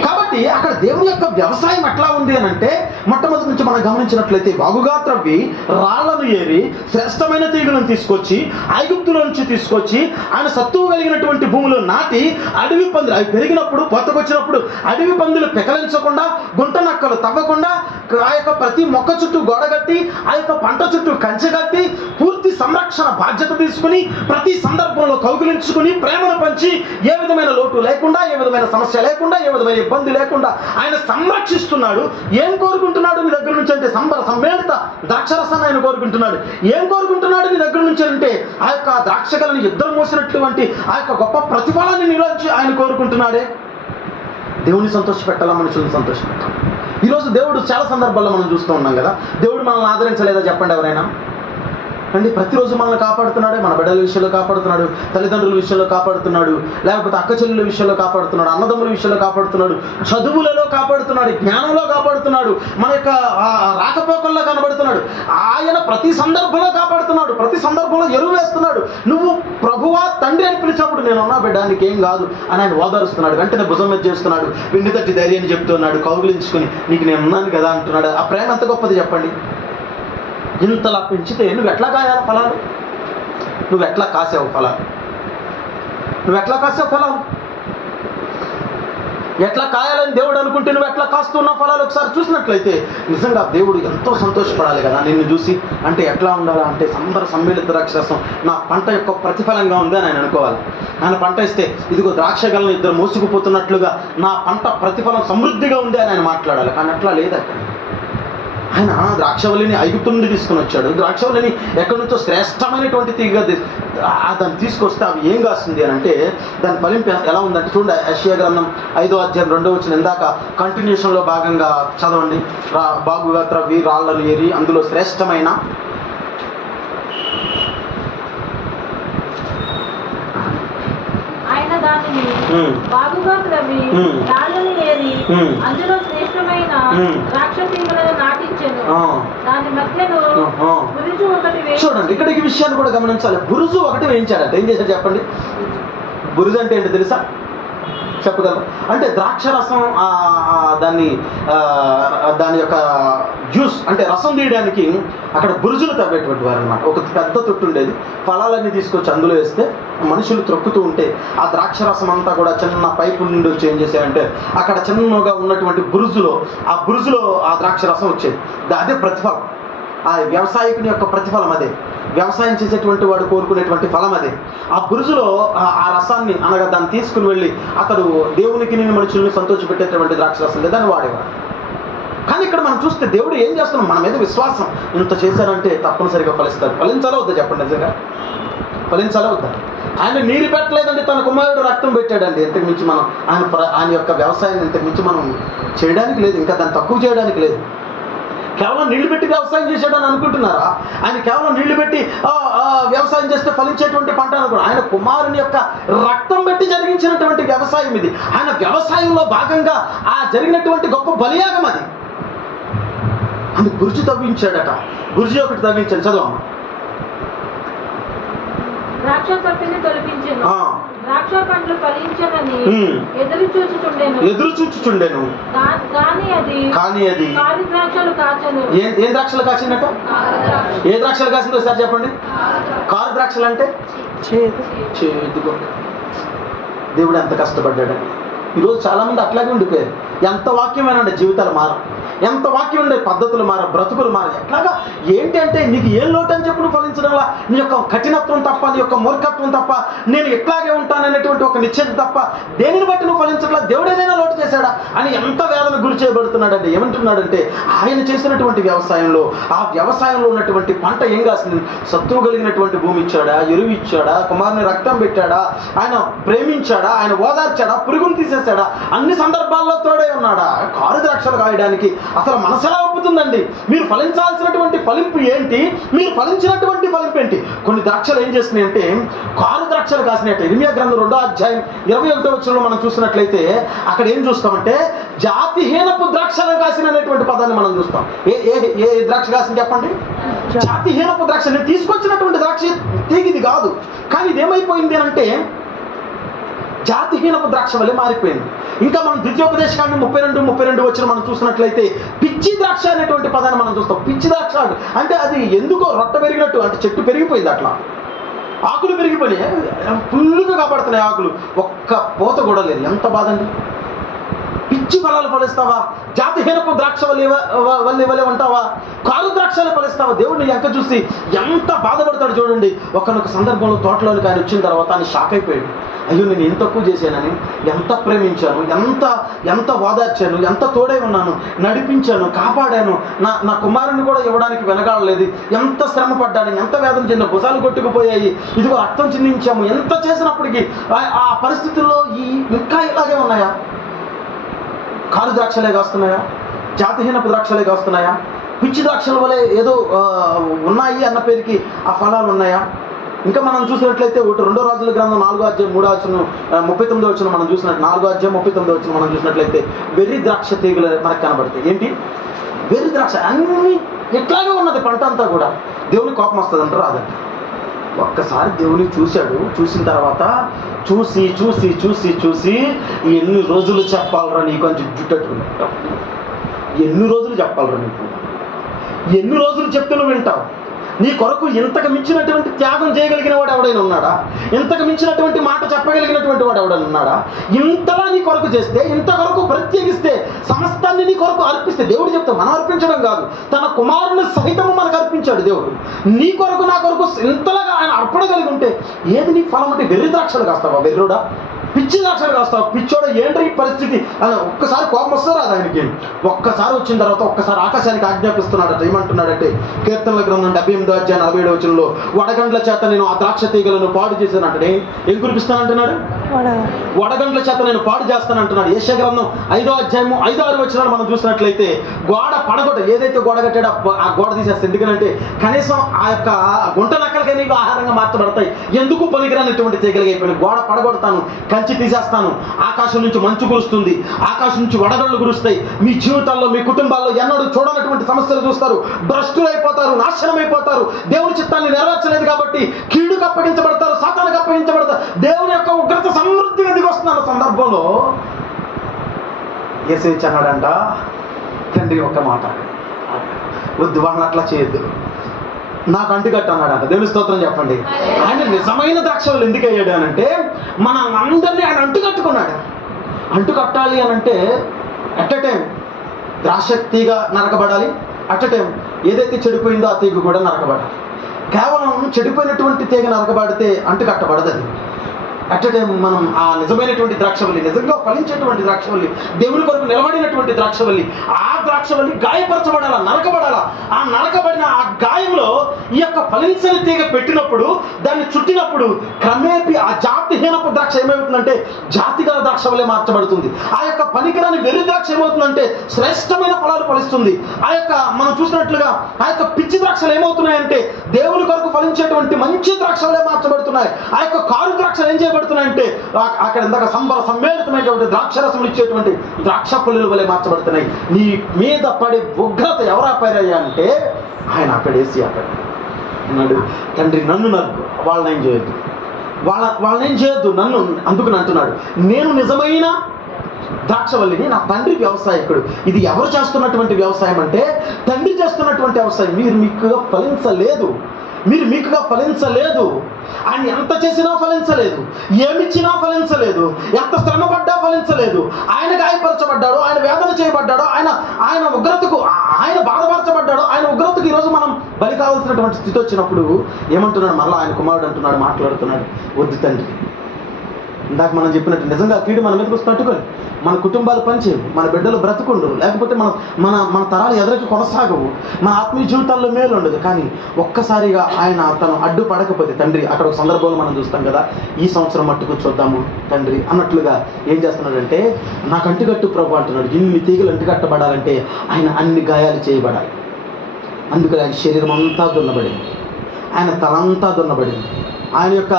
కాబట్టి అక్కడ దేవుని యొక్క వ్యవసాయం ఎట్లా ఉంది అని అంటే, మొట్టమొదటి నుంచి మనం గమనించినట్లయితే బాగుగా త్రవ్వి రాళ్లను ఏరి శ్రేష్టమైన తీగలను తీసుకొచ్చి ఐగుప్తులో నుంచి తీసుకొచ్చి ఆయన సత్తువు కలిగినటువంటి భూమిలో నాటి అడవి పందులు అవి పెరిగినప్పుడు కొత్తకొచ్చినప్పుడు అడవి పందులు పెకలించకుండా, గుంట నక్కలు తవ్వకుండా, ఆ యొక్క ప్రతి మొక్క చుట్టూ గోడ కట్టి, ఆ యొక్క పంట చుట్టూ కంచె కట్టి, పూర్తి సంరక్షణ బాధ్యత తీసుకుని ప్రతి సందర్భంలో కౌగిలించుకుని ప్రేమను పంచి, ఏ విధమైన లోటు లేకుండా, ఏ విధమైన సమస్య లేకుండా, ఏ విధమైన ఇబ్బంది లేకుండా ఆయన సంరక్షిస్తున్నాడు. ఏం కోరుకుంటున్నాడు నీ దగ్గర నుంచి అంటే, సమ్మేళిత ద్రాక్షరసాన్ని ఆయన కోరుకుంటున్నాడు. ఏం కోరుకుంటున్నాడు నీ దగ్గర నుంచి అంటే, ఆ యొక్క ద్రాక్షగలను ఇద్దరు మోసినటువంటి ఆ యొక్క గొప్ప ప్రతిఫలాన్ని నిరోధించి ఆయన కోరుకుంటున్నాడే. దేవుని సంతోషపెట్టాలా, మనుషులను సంతోషపెట్టాలి. ఈరోజు దేవుడు చాలా సందర్భాల్లో మనం చూస్తూ ఉన్నాం కదా, దేవుడు మనల్ని ఆదరించలేదా చెప్పండి ఎవరైనా? అండి, ప్రతిరోజు మనల్ని కాపాడుతున్నాడే. మన బిడ్డల విషయంలో కాపాడుతున్నాడు, తల్లిదండ్రుల విషయంలో కాపాడుతున్నాడు, లేకపోతే అక్క చెల్లెల విషయంలో కాపాడుతున్నాడు, అన్నదమ్ముల విషయంలో కాపాడుతున్నాడు, చదువులలో కాపాడుతున్నాడు, జ్ఞానంలో కాపాడుతున్నాడు, మన యొక్క రాకపోకల్లో కనబడుతున్నాడు. ఆయన ప్రతి సందర్భంలో కాపాడుతున్నాడు, ప్రతి సందర్భంలో ఎరువు వేస్తున్నాడు. నువ్వు ప్రభువా తండ్రి అని పిలిచినప్పుడు నేను ఉన్నా బిడ్డ నీకేం కాదు అని ఆయన ఓదారుస్తున్నాడు. వెంటనే భుజం మీద చేస్తున్నాడు, వెండి తట్టి ధైర్యాన్ని చెప్తున్నాడు, కౌగిలించుకుని నీకు నేను ఉన్నాను కదా అంటున్నాడు. ఆ ప్రేమ ఎంత గొప్పది చెప్పండి. ఇంతలా పెంచితే నువ్వు ఎట్లా కాయాలి ఫలాలు? నువ్వు ఎట్లా కాసావు ఫలాలు? నువ్వు ఎట్లా కాసావు ఫలాలు? ఎట్లా కాయాలని దేవుడు అనుకుంటే నువ్వు ఎట్లా కాస్తున్న ఫలాలు ఒకసారి చూసినట్లయితే నిజంగా దేవుడు ఎంతో సంతోషపడాలి కదా నిన్ను చూసి. అంటే ఎట్లా ఉండాలా అంటే, సమ్మేళిత ద్రాక్షరసం నా పంట యొక్క ప్రతిఫలంగా ఉంది అని ఆయన అనుకోవాలి. ఆయన పంట ఇస్తే ఇదిగో ద్రాక్షగలను ఇద్దరు మోసుకుపోతున్నట్లుగా నా పంట ప్రతిఫలం సమృద్ధిగా ఉంది అని ఆయన మాట్లాడాలి. కానీ అట్లా లేదు. ఆయన ద్రాక్షవల్లిని ఐగుప్తు నుండి తీసుకుని వచ్చాడు. ద్రాక్షవల్లిని ఎక్కడి నుంచో శ్రేష్టమైనటువంటి తీగగా దాన్ని తీసుకొస్తే అవి ఏం కాస్తుంది అని అంటే, దాని ఫలింపు ఎలా ఉందంటే చూడండి, యెషయా గ్రంథం 5వ అధ్యాయం 2వ వచనం ఇందాక కంటిన్యూషన్లో భాగంగా చదవండి. బాగుగా త్రవ్వి రాళ్లను ఏరి అందులో శ్రేష్టమైన ఆయన దానిని బాగుగా త్రవ్వి రాళ్లను ఏరి అందులో శ్రేష్టమైన ద్రాక్ష తీగలను నాటించెను. దాని మధ్యలో బురుజు ఒకటి వేయించాడు. చూడండి, ఇక్కడ ఈ విషయాన్ని కూడా గమనించాలి. బురుజు ఒకటి వేయించాడట. ఏం చేశాడు చెప్పండి? బురుజు అంటే ఏంటో తెలుసా? చెప్పగలరు? అంటే ద్రాక్షరసం దాని యొక్క జ్యూస్ అంటే రసం తీయడానికి అక్కడ బురుజులు తవ్వేటువంటి వారు అనమాట. ఒక పెద్ద తొట్టు ఉండేది, ఫలాలన్నీ తీసుకొచ్చి అందులో వేస్తే మనుషులు త్రొక్కుతూ ఉంటే ఆ ద్రాక్షరసం అంతా కూడా చిన్న పైపు నుండి వచ్చి ఏం చేశారంటే అక్కడ చిన్నగా ఉన్నటువంటి బురుజులో ఆ ద్రాక్షరసం వచ్చేది. అదే ప్రతిఫలం. ఆ వ్యవసాయకుని యొక్క ప్రతిఫలం అదే. వ్యవసాయం చేసేటువంటి వాడు కోరుకునేటువంటి ఫలం అదే. ఆ బురుజులో ఆ రసాన్ని అనగా దాన్ని తీసుకుని వెళ్ళి అతడు దేవునికి మనుషుల్ని సంతోషపెట్టేటువంటి ద్రాక్షరసం దాన్ని వాడేవాడు. కానీ ఇక్కడ మనం చూస్తే దేవుడు ఏం చేస్తున్నాం, మన మీద విశ్వాసం ఇంత చేశారంటే తప్పనిసరిగా ఫలిస్తారు. ఫలించాలా వద్దా చెప్పండి? నిజంగా ఫలించాలా వద్దా? ఆయన నీరు పెట్టలేదండి, తన కుమారుడు రక్తం పెట్టాడండి. ఇంతకు మించి మనం ఆయన యొక్క వ్యవసాయాన్ని ఇంతకు మించి మనం చేయడానికి లేదు, ఇంకా దాన్ని తక్కువ చేయడానికి లేదు. కేవలం నీళ్లు పెట్టి వ్యవసాయం చేశాడని అనుకుంటున్నారా? ఆయన కేవలం నీళ్లు పెట్టి వ్యవసాయం చేస్తే ఫలించేటువంటి పంట అనుకున్నాడు. ఆయన కుమారుని యొక్క రక్తం పెట్టి జరిగించినటువంటి వ్యవసాయం ఇది. ఆయన వ్యవసాయంలో భాగంగా ఆ జరిగినటువంటి గొప్ప బలియాగం అది. అని బురుజు తవ్వించాడట. బురుజు ఒకటి తవ్వించాడు. చదవమ్మా. ద్రాక్ష తొట్టిని తొలగించెను. ద్రాక్ష పండ్లు ఫలించనని ఎదురు చూచుచుండెను. కానీ అది కారు ద్రాక్షలు కాచను. ఏం ద్రాక్షలు కాచిందట? ఏ ద్రాక్షలు కాసిందో సార్ చెప్పండి. కారు ద్రాక్షలు అంటే చేదుగా. దేవుడు ఎంత కష్టపడ్డాడండి. ఈరోజు చాలా మంది అట్లాగే ఉండిపోయారు. ఎంత వాక్యమేనండి, జీవితాలు మార, ఎంత వాక్యం ఉండే పద్ధతులు మార, బ్రతుకులు మార. ఎట్లాగా ఏంటి అంటే నీకు ఏం లోటు అని చెప్పి నువ్వు ఫలించడంలా నీ యొక్క కఠినత్వం తప్ప, నీ యొక్క మూర్ఖత్వం తప్ప, నేను ఎట్లాగే ఉంటాననేటువంటి ఒక నిశ్చయం తప్ప దేనిని బట్టి నువ్వు ఫలించట్లా. దేవుడు ఏదైనా లోటు చేశాడా అని ఎంత వేదన గురి చేయబడుతున్నాడంటే ఏమంటున్నాడంటే ఆయన చేసినటువంటి వ్యవసాయంలో, ఆ వ్యవసాయంలో ఉన్నటువంటి పంట ఏం కాసింది? సత్తువు కలిగినటువంటి భూమి ఇచ్చాడా, ఎరువు ఇచ్చాడా, కుమారుని రక్తం పెట్టాడా, ఆయన ప్రేమించాడా, ఆయన ఓదార్చాడా, పురుగును తీసేశాడా, అన్ని సందర్భాల్లో తోడే ఉన్నాడా? కారు ద్రాక్షలు కాయడానికి అసలు మనసు ఎలా ఒప్పుతుందండి? మీరు ఫలించాల్సినటువంటి ఫలింపు ఏంటి, మీరు ఫలించినటువంటి ఫలింపు ఏంటి? కొన్ని ద్రాక్షలు ఏం చేస్తున్నాయి అంటే కారు ద్రాక్షలు కాసినట్టు. ఇర్మియా గ్రంథం 2వ అధ్యాయం 21వ వచనంలో మనం చూసినట్లయితే అక్కడ ఏం చూస్తామంటే జాతిహీనపు ద్రాక్షలు కాసినటువంటి పదాన్ని మనం చూస్తాం. ఏ ద్రాక్ష కాసింది చెప్పండి? జాతిహీనపు ద్రాక్ష. నేను తీసుకొచ్చినటువంటి ద్రాక్ష తీగిది కాదు, కానీ ఇదేమైపోయింది అంటే జాతిహీనపు ద్రాక్ష వల్లే మారిపోయింది. ఇంకా మనం ద్వితీయోపదేశకాండం 32 వచ్చిన మనం చూసినట్లయితే పిచ్చి ద్రాక్ష అనేటువంటి పదాన్ని మనం చూస్తాం. పిచ్చి ద్రాక్ష అంటే అది ఎందుకో రొట్ట పెరిగినట్టు, అంటే చెట్టు పెరిగిపోయింది, అట్లా ఆకులు పెరిగిపోయినాయి, ఫుల్గా కాపాడుతున్నాయి ఆకులు, ఒక్క పూత కూడా లేదు. ఎంత బాధ అండి. పిచ్చి ఫలాలు ఫలిస్తావా? జాతిహీనపు ద్రాక్ష వల్లే ఉంటావా? కారు ద్రాక్షలు ఫలిస్తావా? దేవుడిని ఎంక చూసి ఎంత బాధపడతాడు చూడండి. ఒకనొక సందర్భంలో తోటలోనికి ఆయన వచ్చిన తర్వాత ఆయన షాక్ అయిపోయాడు. అయ్యో నేను ఎంత తక్కువ చేశానని, ఎంత ప్రేమించాను, ఎంత ఓదార్చాను, ఎంత తోడై ఉన్నాను, నడిపించాను, కాపాడాను, నా కుమారుని కూడా ఇవ్వడానికి వెనకాడలేదు, ఎంత శ్రమ పడ్డాను, ఎంత వేదన చెందిన, భుజాలు కొట్టుకుపోయాయి, ఇదిగో రక్తం చిందించాము, ఎంత చేసినప్పటికీ ఆ పరిస్థితుల్లో ఇంకా ఇలాగే ఉన్నాయా? కారు ద్రాక్షలే కాస్తున్నాయా? జాతిహీనపు ద్రాక్షలే కాస్తున్నాయా? పిచ్చి ద్రాక్షల వలె ఏదో ఉన్నాయి అన్న పేరుకి ఆ ఫలాలు ఉన్నాయా? ఇంకా మనం చూసినట్లయితే 2 రాజుల గ్రంథం 4వ అధ్యాయం 3వ వచనం 39వ వచనం మనం చూసినట్టు 4వ అధ్యాయం 39వ వచనం మనం చూసినట్లయితే వెర్రి ద్రాక్ష తీగలు మనకు కనబడతాయి. ఏంటి? వెర్రి ద్రాక్ష. అన్ని ఎట్లాగే ఉన్నది పంట అంతా కూడా. దేవుని కోపం వస్తుంది అంటారు, రాదంట. ఒక్కసారి దేవుని చూశాడు. చూసిన తర్వాత చూసి చూసి చూసి చూసి ఎన్ని రోజులు చెప్పాలరా నీకు అని జుట్టట్టుకున్నాడు. ఎన్ని రోజులు చెప్పాలరా నీకు? ఎన్ని రోజులు చెప్తే నువ్వు వింటావు? నీ కొరకు ఇంతకు మించినటువంటి త్యాగం చేయగలిగిన వాడు ఎవడైనా ఉన్నాడా? ఇంతకు మించినటువంటి మాట చెప్పగలిగినటువంటి వాడు ఎవడైనా ఉన్నాడా? ఇంతలా నీ కొరకు చేస్తే, ఇంత కొరకు ప్రత్యేకిస్తే, సమస్తాన్ని నీ కొరకు అర్పిస్తే, దేవుడు చెప్తే మనం అర్పించడం కాదు, తన కుమారుని సహితము మనకు అర్పించాడు దేవుడు. నీ కొరకు నా కొరకు ఇంతలాగా ఆయన అర్పణ కలిగి ఉంటే ఏది నీ ఫలం? అంటే వెర్రి ద్రాక్షలు కాస్తావా? వెర్రుడా? పిచ్చి ద్రాక్షలు కాస్తావా? పిచ్చోడ ఏంటి ఈ పరిస్థితి అని ఒక్కసారి కోపం వస్తారా ఆయనకి? ఒక్కసారి వచ్చిన తర్వాత ఒక్కసారి ఆకాశానికి ఆజ్ఞాపిస్తున్నాడట. ఏమంటున్నాడంటే కీర్తనల గ్రంథం 78వ అధ్యాయం 47వ వచనంలో వడగండ్ల చేత నేను ఆ ద్రాక్ష తీగలను పాడు చేశానంటే ఏం కురిపిస్తానంటున్నాడు? వడగండ్ల చేత నేను పాడు చేస్తానంటున్నాడు. యెషయా గ్రంథం 5వ అధ్యాయము 5-6 వచనాలు మనం చూసినట్లయితే గోడ పడగొట్ట, ఏదైతే గోడ కట్టాడో ఆ గోడ తీసేస్తే. ఎందుకంటే కనీసం ఆ యొక్క గుంట నక్కలకైనా ఇవి ఆహారంగా మార్చబడతాయి, ఎందుకు పనికిరానటువంటి తీగలుగా అయిపోయినాయి. గోడ పడగొడతాను, కంచి తీసేస్తాను, ఆకాశం నుంచి మంచు కురుస్తుంది, ఆకాశం నుంచి వడగళ్ళు కురుస్తాయి. మీ జీవితాల్లో, మీ కుటుంబాల్లో ఎన్నడూ చూడనటువంటి సమస్యలు చూస్తారు, భ్రష్టులైపోతారు, నాశనం అయిపోతారు. దేవుని చిత్తాన్ని నెరవేర్చలేదు కాబట్టి కీడుకు అప్పగించబడతారు, సాతానుకు అప్పగించబడతారు. దేవుని యొక్క ఉగ్రత సమృద్ధిగా దిగొస్తున్న సందర్భంలో యేసు అన్నాడంట, తండ్రి ఒక్క మాట, వద్దు, వాళ్ళని అట్లా చేయొద్దు, నాకు అంటుకట్టు అన్నాడంట. దేవుని స్తోత్రం చెప్పండి. ఆయన నిజమైన ద్రాక్షలు ఎందుకు అయ్యాడు అని అంటే మన అందరినీ ఆయన అంటుకట్టుకున్నాడు. అంటుకట్టాలి అని అంటే అట్ ఎ టైం ద్రాక్ష తీగ నరకబడాలి, అట్ ఎ టైం ఏదైతే చెడిపోయిందో ఆ తీగ కూడా నరకబడాలి. కేవలం చెడిపోయినటువంటి తీగ నరకబడితే అంటుకట్టబడదు. అది అట్ ఎ టైం మనం ఆ నిజమైనటువంటి ద్రాక్షవల్లి, నిజంగా ఫలించేటువంటి ద్రాక్షవల్లి, దేవుని కొరకు నిలబడినటువంటి ద్రాక్షవల్లి, ఆ ద్రాక్షవల్లి గాయపరచబడాలా, నరకబడాలా. ఆ నరకబడిన ఆ గాయంలో ఈ యొక్క ఫలించని తీగ పెట్టినప్పుడు, దాన్ని చుట్టినప్పుడు క్రమేపీ ఆ జాతిహీనపు ద్రాక్ష ఏమవుతుందంటే జాతిగల ద్రాక్ష వల్లే మార్చబడుతుంది. ఆ యొక్క పనికిరాని వెర్రి ద్రాక్ష ఏమవుతుందంటే శ్రేష్టమైన ఫలాలు ఫలిస్తుంది. ఆ యొక్క మనం చూసినట్లుగా ఆ యొక్క పిచ్చి ద్రాక్షలు ఏమవుతున్నాయంటే దేవుని కొరకు ఫలించేటువంటి మంచి ద్రాక్షలే మార్చబడుతున్నాయి. ఆ యొక్క కారు ద్రాక్షలు ఏం చేయబడుతున్నాయంటే అక్కడ ఇందాక సమ్మేళితమైనటువంటి ద్రాక్షరసం ఇచ్చేటువంటి ద్రాక్ష పుల్లల వలె మార్చబడుతున్నాయి. నీ మీద పడే ఉగ్రత ఎవరు ఆపారయ్యా అంటే ఆయన ఆపాడు, ఏసీ ఆపాడు. అన్నాడు, తండ్రి నన్ను నరుకు, వాళ్ళని ఏం చేయొద్దు, వాళ్ళని ఏం చేయొద్దు, నన్ను అందుకుని అంటున్నాడు, నేను నిజమైన ద్రాక్షవల్లిని, నా తండ్రి వ్యవసాయకుడు. ఇది ఎవరు చేస్తున్నటువంటి వ్యవసాయం అంటే తండ్రి చేస్తున్నటువంటి వ్యవసాయం. మీరు మీకుగా ఫలించలేదు, మీరు మీకుగా ఫలించలేదు. ఆయన ఎంత చేసినా ఫలించలేదు, ఏమిచ్చినా ఫలించలేదు, ఎంత శ్రమ పడ్డా ఫలించలేదు. ఆయన గాయపరచబడ్డాడు, ఆయన వేదన చేయబడ్డాడు, ఆయన ఉగ్రతకు, ఆయన బాధపరచబడ్డాడు. ఆయన ఉగ్రతకు ఈరోజు మనం బలి కావాల్సినటువంటి స్థితి వచ్చినప్పుడు ఏమంటున్నాడు? మళ్ళీ ఆయన కుమారుడు అంటున్నాడు, మాట్లాడుతున్నాడు, వద్దు తండ్రి. ఇందాక మనం చెప్పినట్టు నిజంగా కీడు మన మీదకి తట్టుకొని మన కుటుంబాలు పనిచేయవు, మన బిడ్డలు బ్రతుకుండు, లేకపోతే మన తరాలు ఎదురికి కొనసాగవు, మన ఆత్మీయ జీవితాల్లో మేలు ఉండదు. కానీ ఒక్కసారిగా ఆయన తను అడ్డుపడకపోతే తండ్రి, అక్కడ ఒక సందర్భంలో మనం చూస్తాం కదా, ఈ సంవత్సరం మట్టుకు చూద్దాము తండ్రి అన్నట్లుగా ఏం చేస్తున్నాడంటే, నాకు అంటుకట్టు ప్రభు అంటున్నాడు. ఇన్ని తీగలు అంటుకట్టబడాలంటే ఆయన అన్ని గాయాలు చేయబడాలి. అందుకని ఆయన శరీరం అంతా దున్నబడింది, ఆయన తలంతా దున్నబడింది, ఆయన యొక్క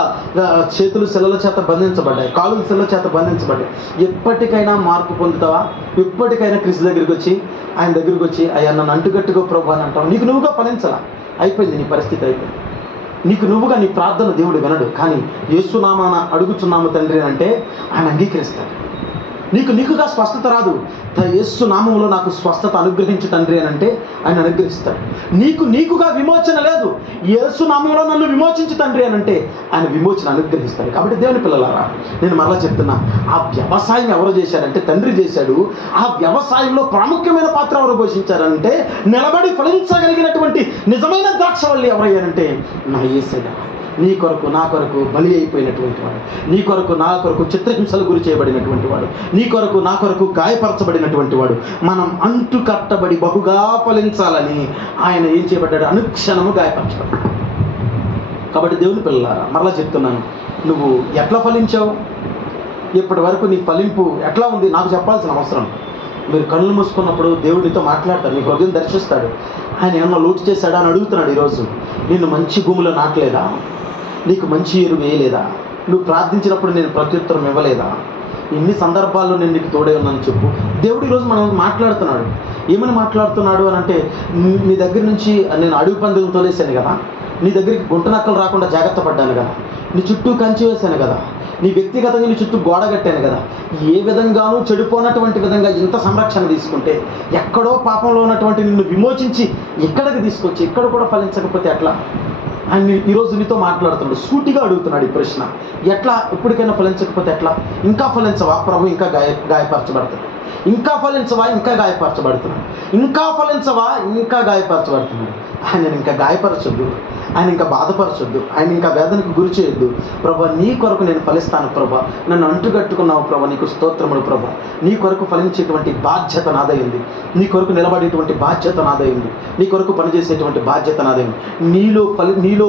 చేతులు శిలల చేత బంధించబడ్డాయి, కాళ్ళు శిలల చేత బంధించబడ్డాయి. ఎప్పటికైనా మార్పు పొందుతావా? ఎప్పటికైనా క్రీస్తు దగ్గరికి వచ్చి, ఆయన దగ్గరికి వచ్చి, అయ్యా నన్ను అంటుకట్టుకో ప్రభు అని అంటావు. నీకు నువ్వుగా ఫలించలా, అయిపోయింది నీ పరిస్థితి, అయిపోయింది. నీకు నువ్వుగా నీ ప్రార్థన దేవుడు వినడు. కానీ యేసునామాన అడుగుచున్నాము తండ్రి అంటే ఆయన అంగీకరిస్తాడు. నీకుగా స్వస్థత రాదు, యేసు నామములో నాకు స్వస్థత అనుగ్రహించు తండ్రి అని అంటే ఆయన అనుగ్రహిస్తాడు. నీకుగా విమోచన లేదు, యేసు నామములో నన్ను విమోచించు తండ్రి అని అంటే ఆయన విమోచన అనుగ్రహిస్తాడు. కాబట్టి దేవుని పిల్లలారా, నేను మరలా చెప్తున్నా, ఆ వ్యవసాయం ఎవరు చేశారంటే తండ్రి చేశాడు. ఆ వ్యవసాయంలో ప్రాముఖ్యమైన పాత్ర ఎవరు పోషించారంటే నిలబడి ఫలించగలిగినటువంటి నిజమైన ద్రాక్షవల్లి ఎవరయ్యారంటే నా యేసయ్య. నీ కొరకు నా కొరకు బలి అయిపోయినటువంటి వాడు, నీ కొరకు నా కొరకు చిత్రహింసలు గురి చేయబడినటువంటి వాడు, నీ కొరకు నా కొరకు గాయపరచబడినటువంటి వాడు. మనం అంటు కట్టబడి బహుగా ఫలించాలని ఆయన ఏం చేయబడ్డాడు? అనుక్షణము గాయపరచబడ్డాడు. కాబట్టి దేవుని పిల్లలారా, మరలా చెప్తున్నాను, నువ్వు ఎట్లా ఫలించావు? ఇప్పటి వరకు నీ ఫలింపు ఎట్లా ఉంది? నాకు చెప్పాల్సిన అవసరం. మీరు కళ్ళు మూసుకున్నప్పుడు దేవుడు నీతో మాట్లాడతాడు, నీ హృదయం దర్శిస్తాడు. ఆయన ఏమన్నా లోటు చేశాడా అని అడుగుతున్నాడు. ఈరోజు నిన్ను మంచి భూమిలో నాటలేదా? నీకు మంచి ఎరువు వేయలేదా? నువ్వు ప్రార్థించినప్పుడు నేను ప్రత్యుత్తరం ఇవ్వలేదా? ఎన్ని సందర్భాల్లో నేను నీకు తోడే ఉన్నాను చెప్పు. దేవుడు ఈరోజు మనం మాట్లాడుతున్నాడు. ఏమని మాట్లాడుతున్నాడు అని అంటే, నీ దగ్గర నుంచి నేను అడుగు పందులను తోలేశాను కదా, నీ దగ్గరికి గుంట నక్కలు రాకుండా జాగ్రత్త పడ్డాను కదా, నీ చుట్టూ కంచి వేశాను కదా, నీ వ్యక్తిగతంగా నీ చుట్టూ గోడ కట్టాను కదా. ఏ విధంగానూ చెడిపోనటువంటి విధంగా ఇంత సంరక్షణ తీసుకుంటే, ఎక్కడో పాపంలో ఉన్నటువంటి నిన్ను విమోచించి ఇక్కడికి తీసుకొచ్చి ఇక్కడ కూడా ఫలించకపోతే ఎట్లా? ఆయన ఈరోజు నీతో మాట్లాడుతున్నాడు, సూటిగా అడుగుతున్నాడు ఈ ప్రశ్న. ఎట్లా? ఇప్పటికైనా ఫలించకపోతే ఎట్లా? ఇంకా ఫలించవా? ప్రభు ఇంకా గాయపరచబడతాడు. ఇంకా ఫలించవా? ఇంకా గాయపరచబడుతున్నాడు. ఇంకా ఫలించవా? ఇంకా గాయపరచబడుతున్నాడు. ఆయన ఇంకా గాయపరచొద్దు, ఆయన ఇంకా బాధపరచొద్దు, ఆయన ఇంకా వేదనకు గురి చేయొద్దు. ప్రభా, నీ కొరకు నేను ఫలిస్తాను ప్రభా, నన్ను అంటుకట్టుకున్నావు ప్రభా, నీకు స్తోత్రములు ప్రభా. నీ కొరకు ఫలించేటువంటి బాధ్యత నాదైంది, నీ కొరకు నిలబడేటువంటి బాధ్యత నాదైంది, నీ కొరకు పనిచేసేటువంటి బాధ్యత నాదైంది. నీలో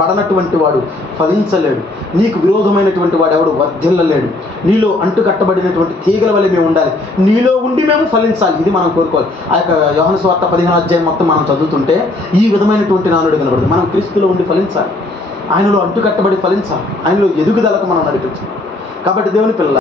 బడనటువంటి వాడు ఫలించలేడు, నీకు విరోధమైనటువంటి వాడు ఎవడు వర్ధిల్లలేడు. నీలో అంటుకట్టబడినటువంటి తీగల వల్ల మేము ఉండాలి, నీలో ఉండి మేము ఫలించాలి. ఇది మనం కోరుకోవాలి. ఆ యొక్క యోహాను సువార్త 15వ అధ్యాయం మొత్తం మనం చదువుతుంటే ఈ విధమైనటువంటి నానుడు కనబడుతుంది. మనం క్రీస్తులో ఉండి ఫలించాలి, ఆయనలో అంటుకట్టబడి ఫలించాలి, ఆయనలో ఎదుగుదలకు మనం నడిపించాలి. కాబట్టి దేవుని పిల్లలు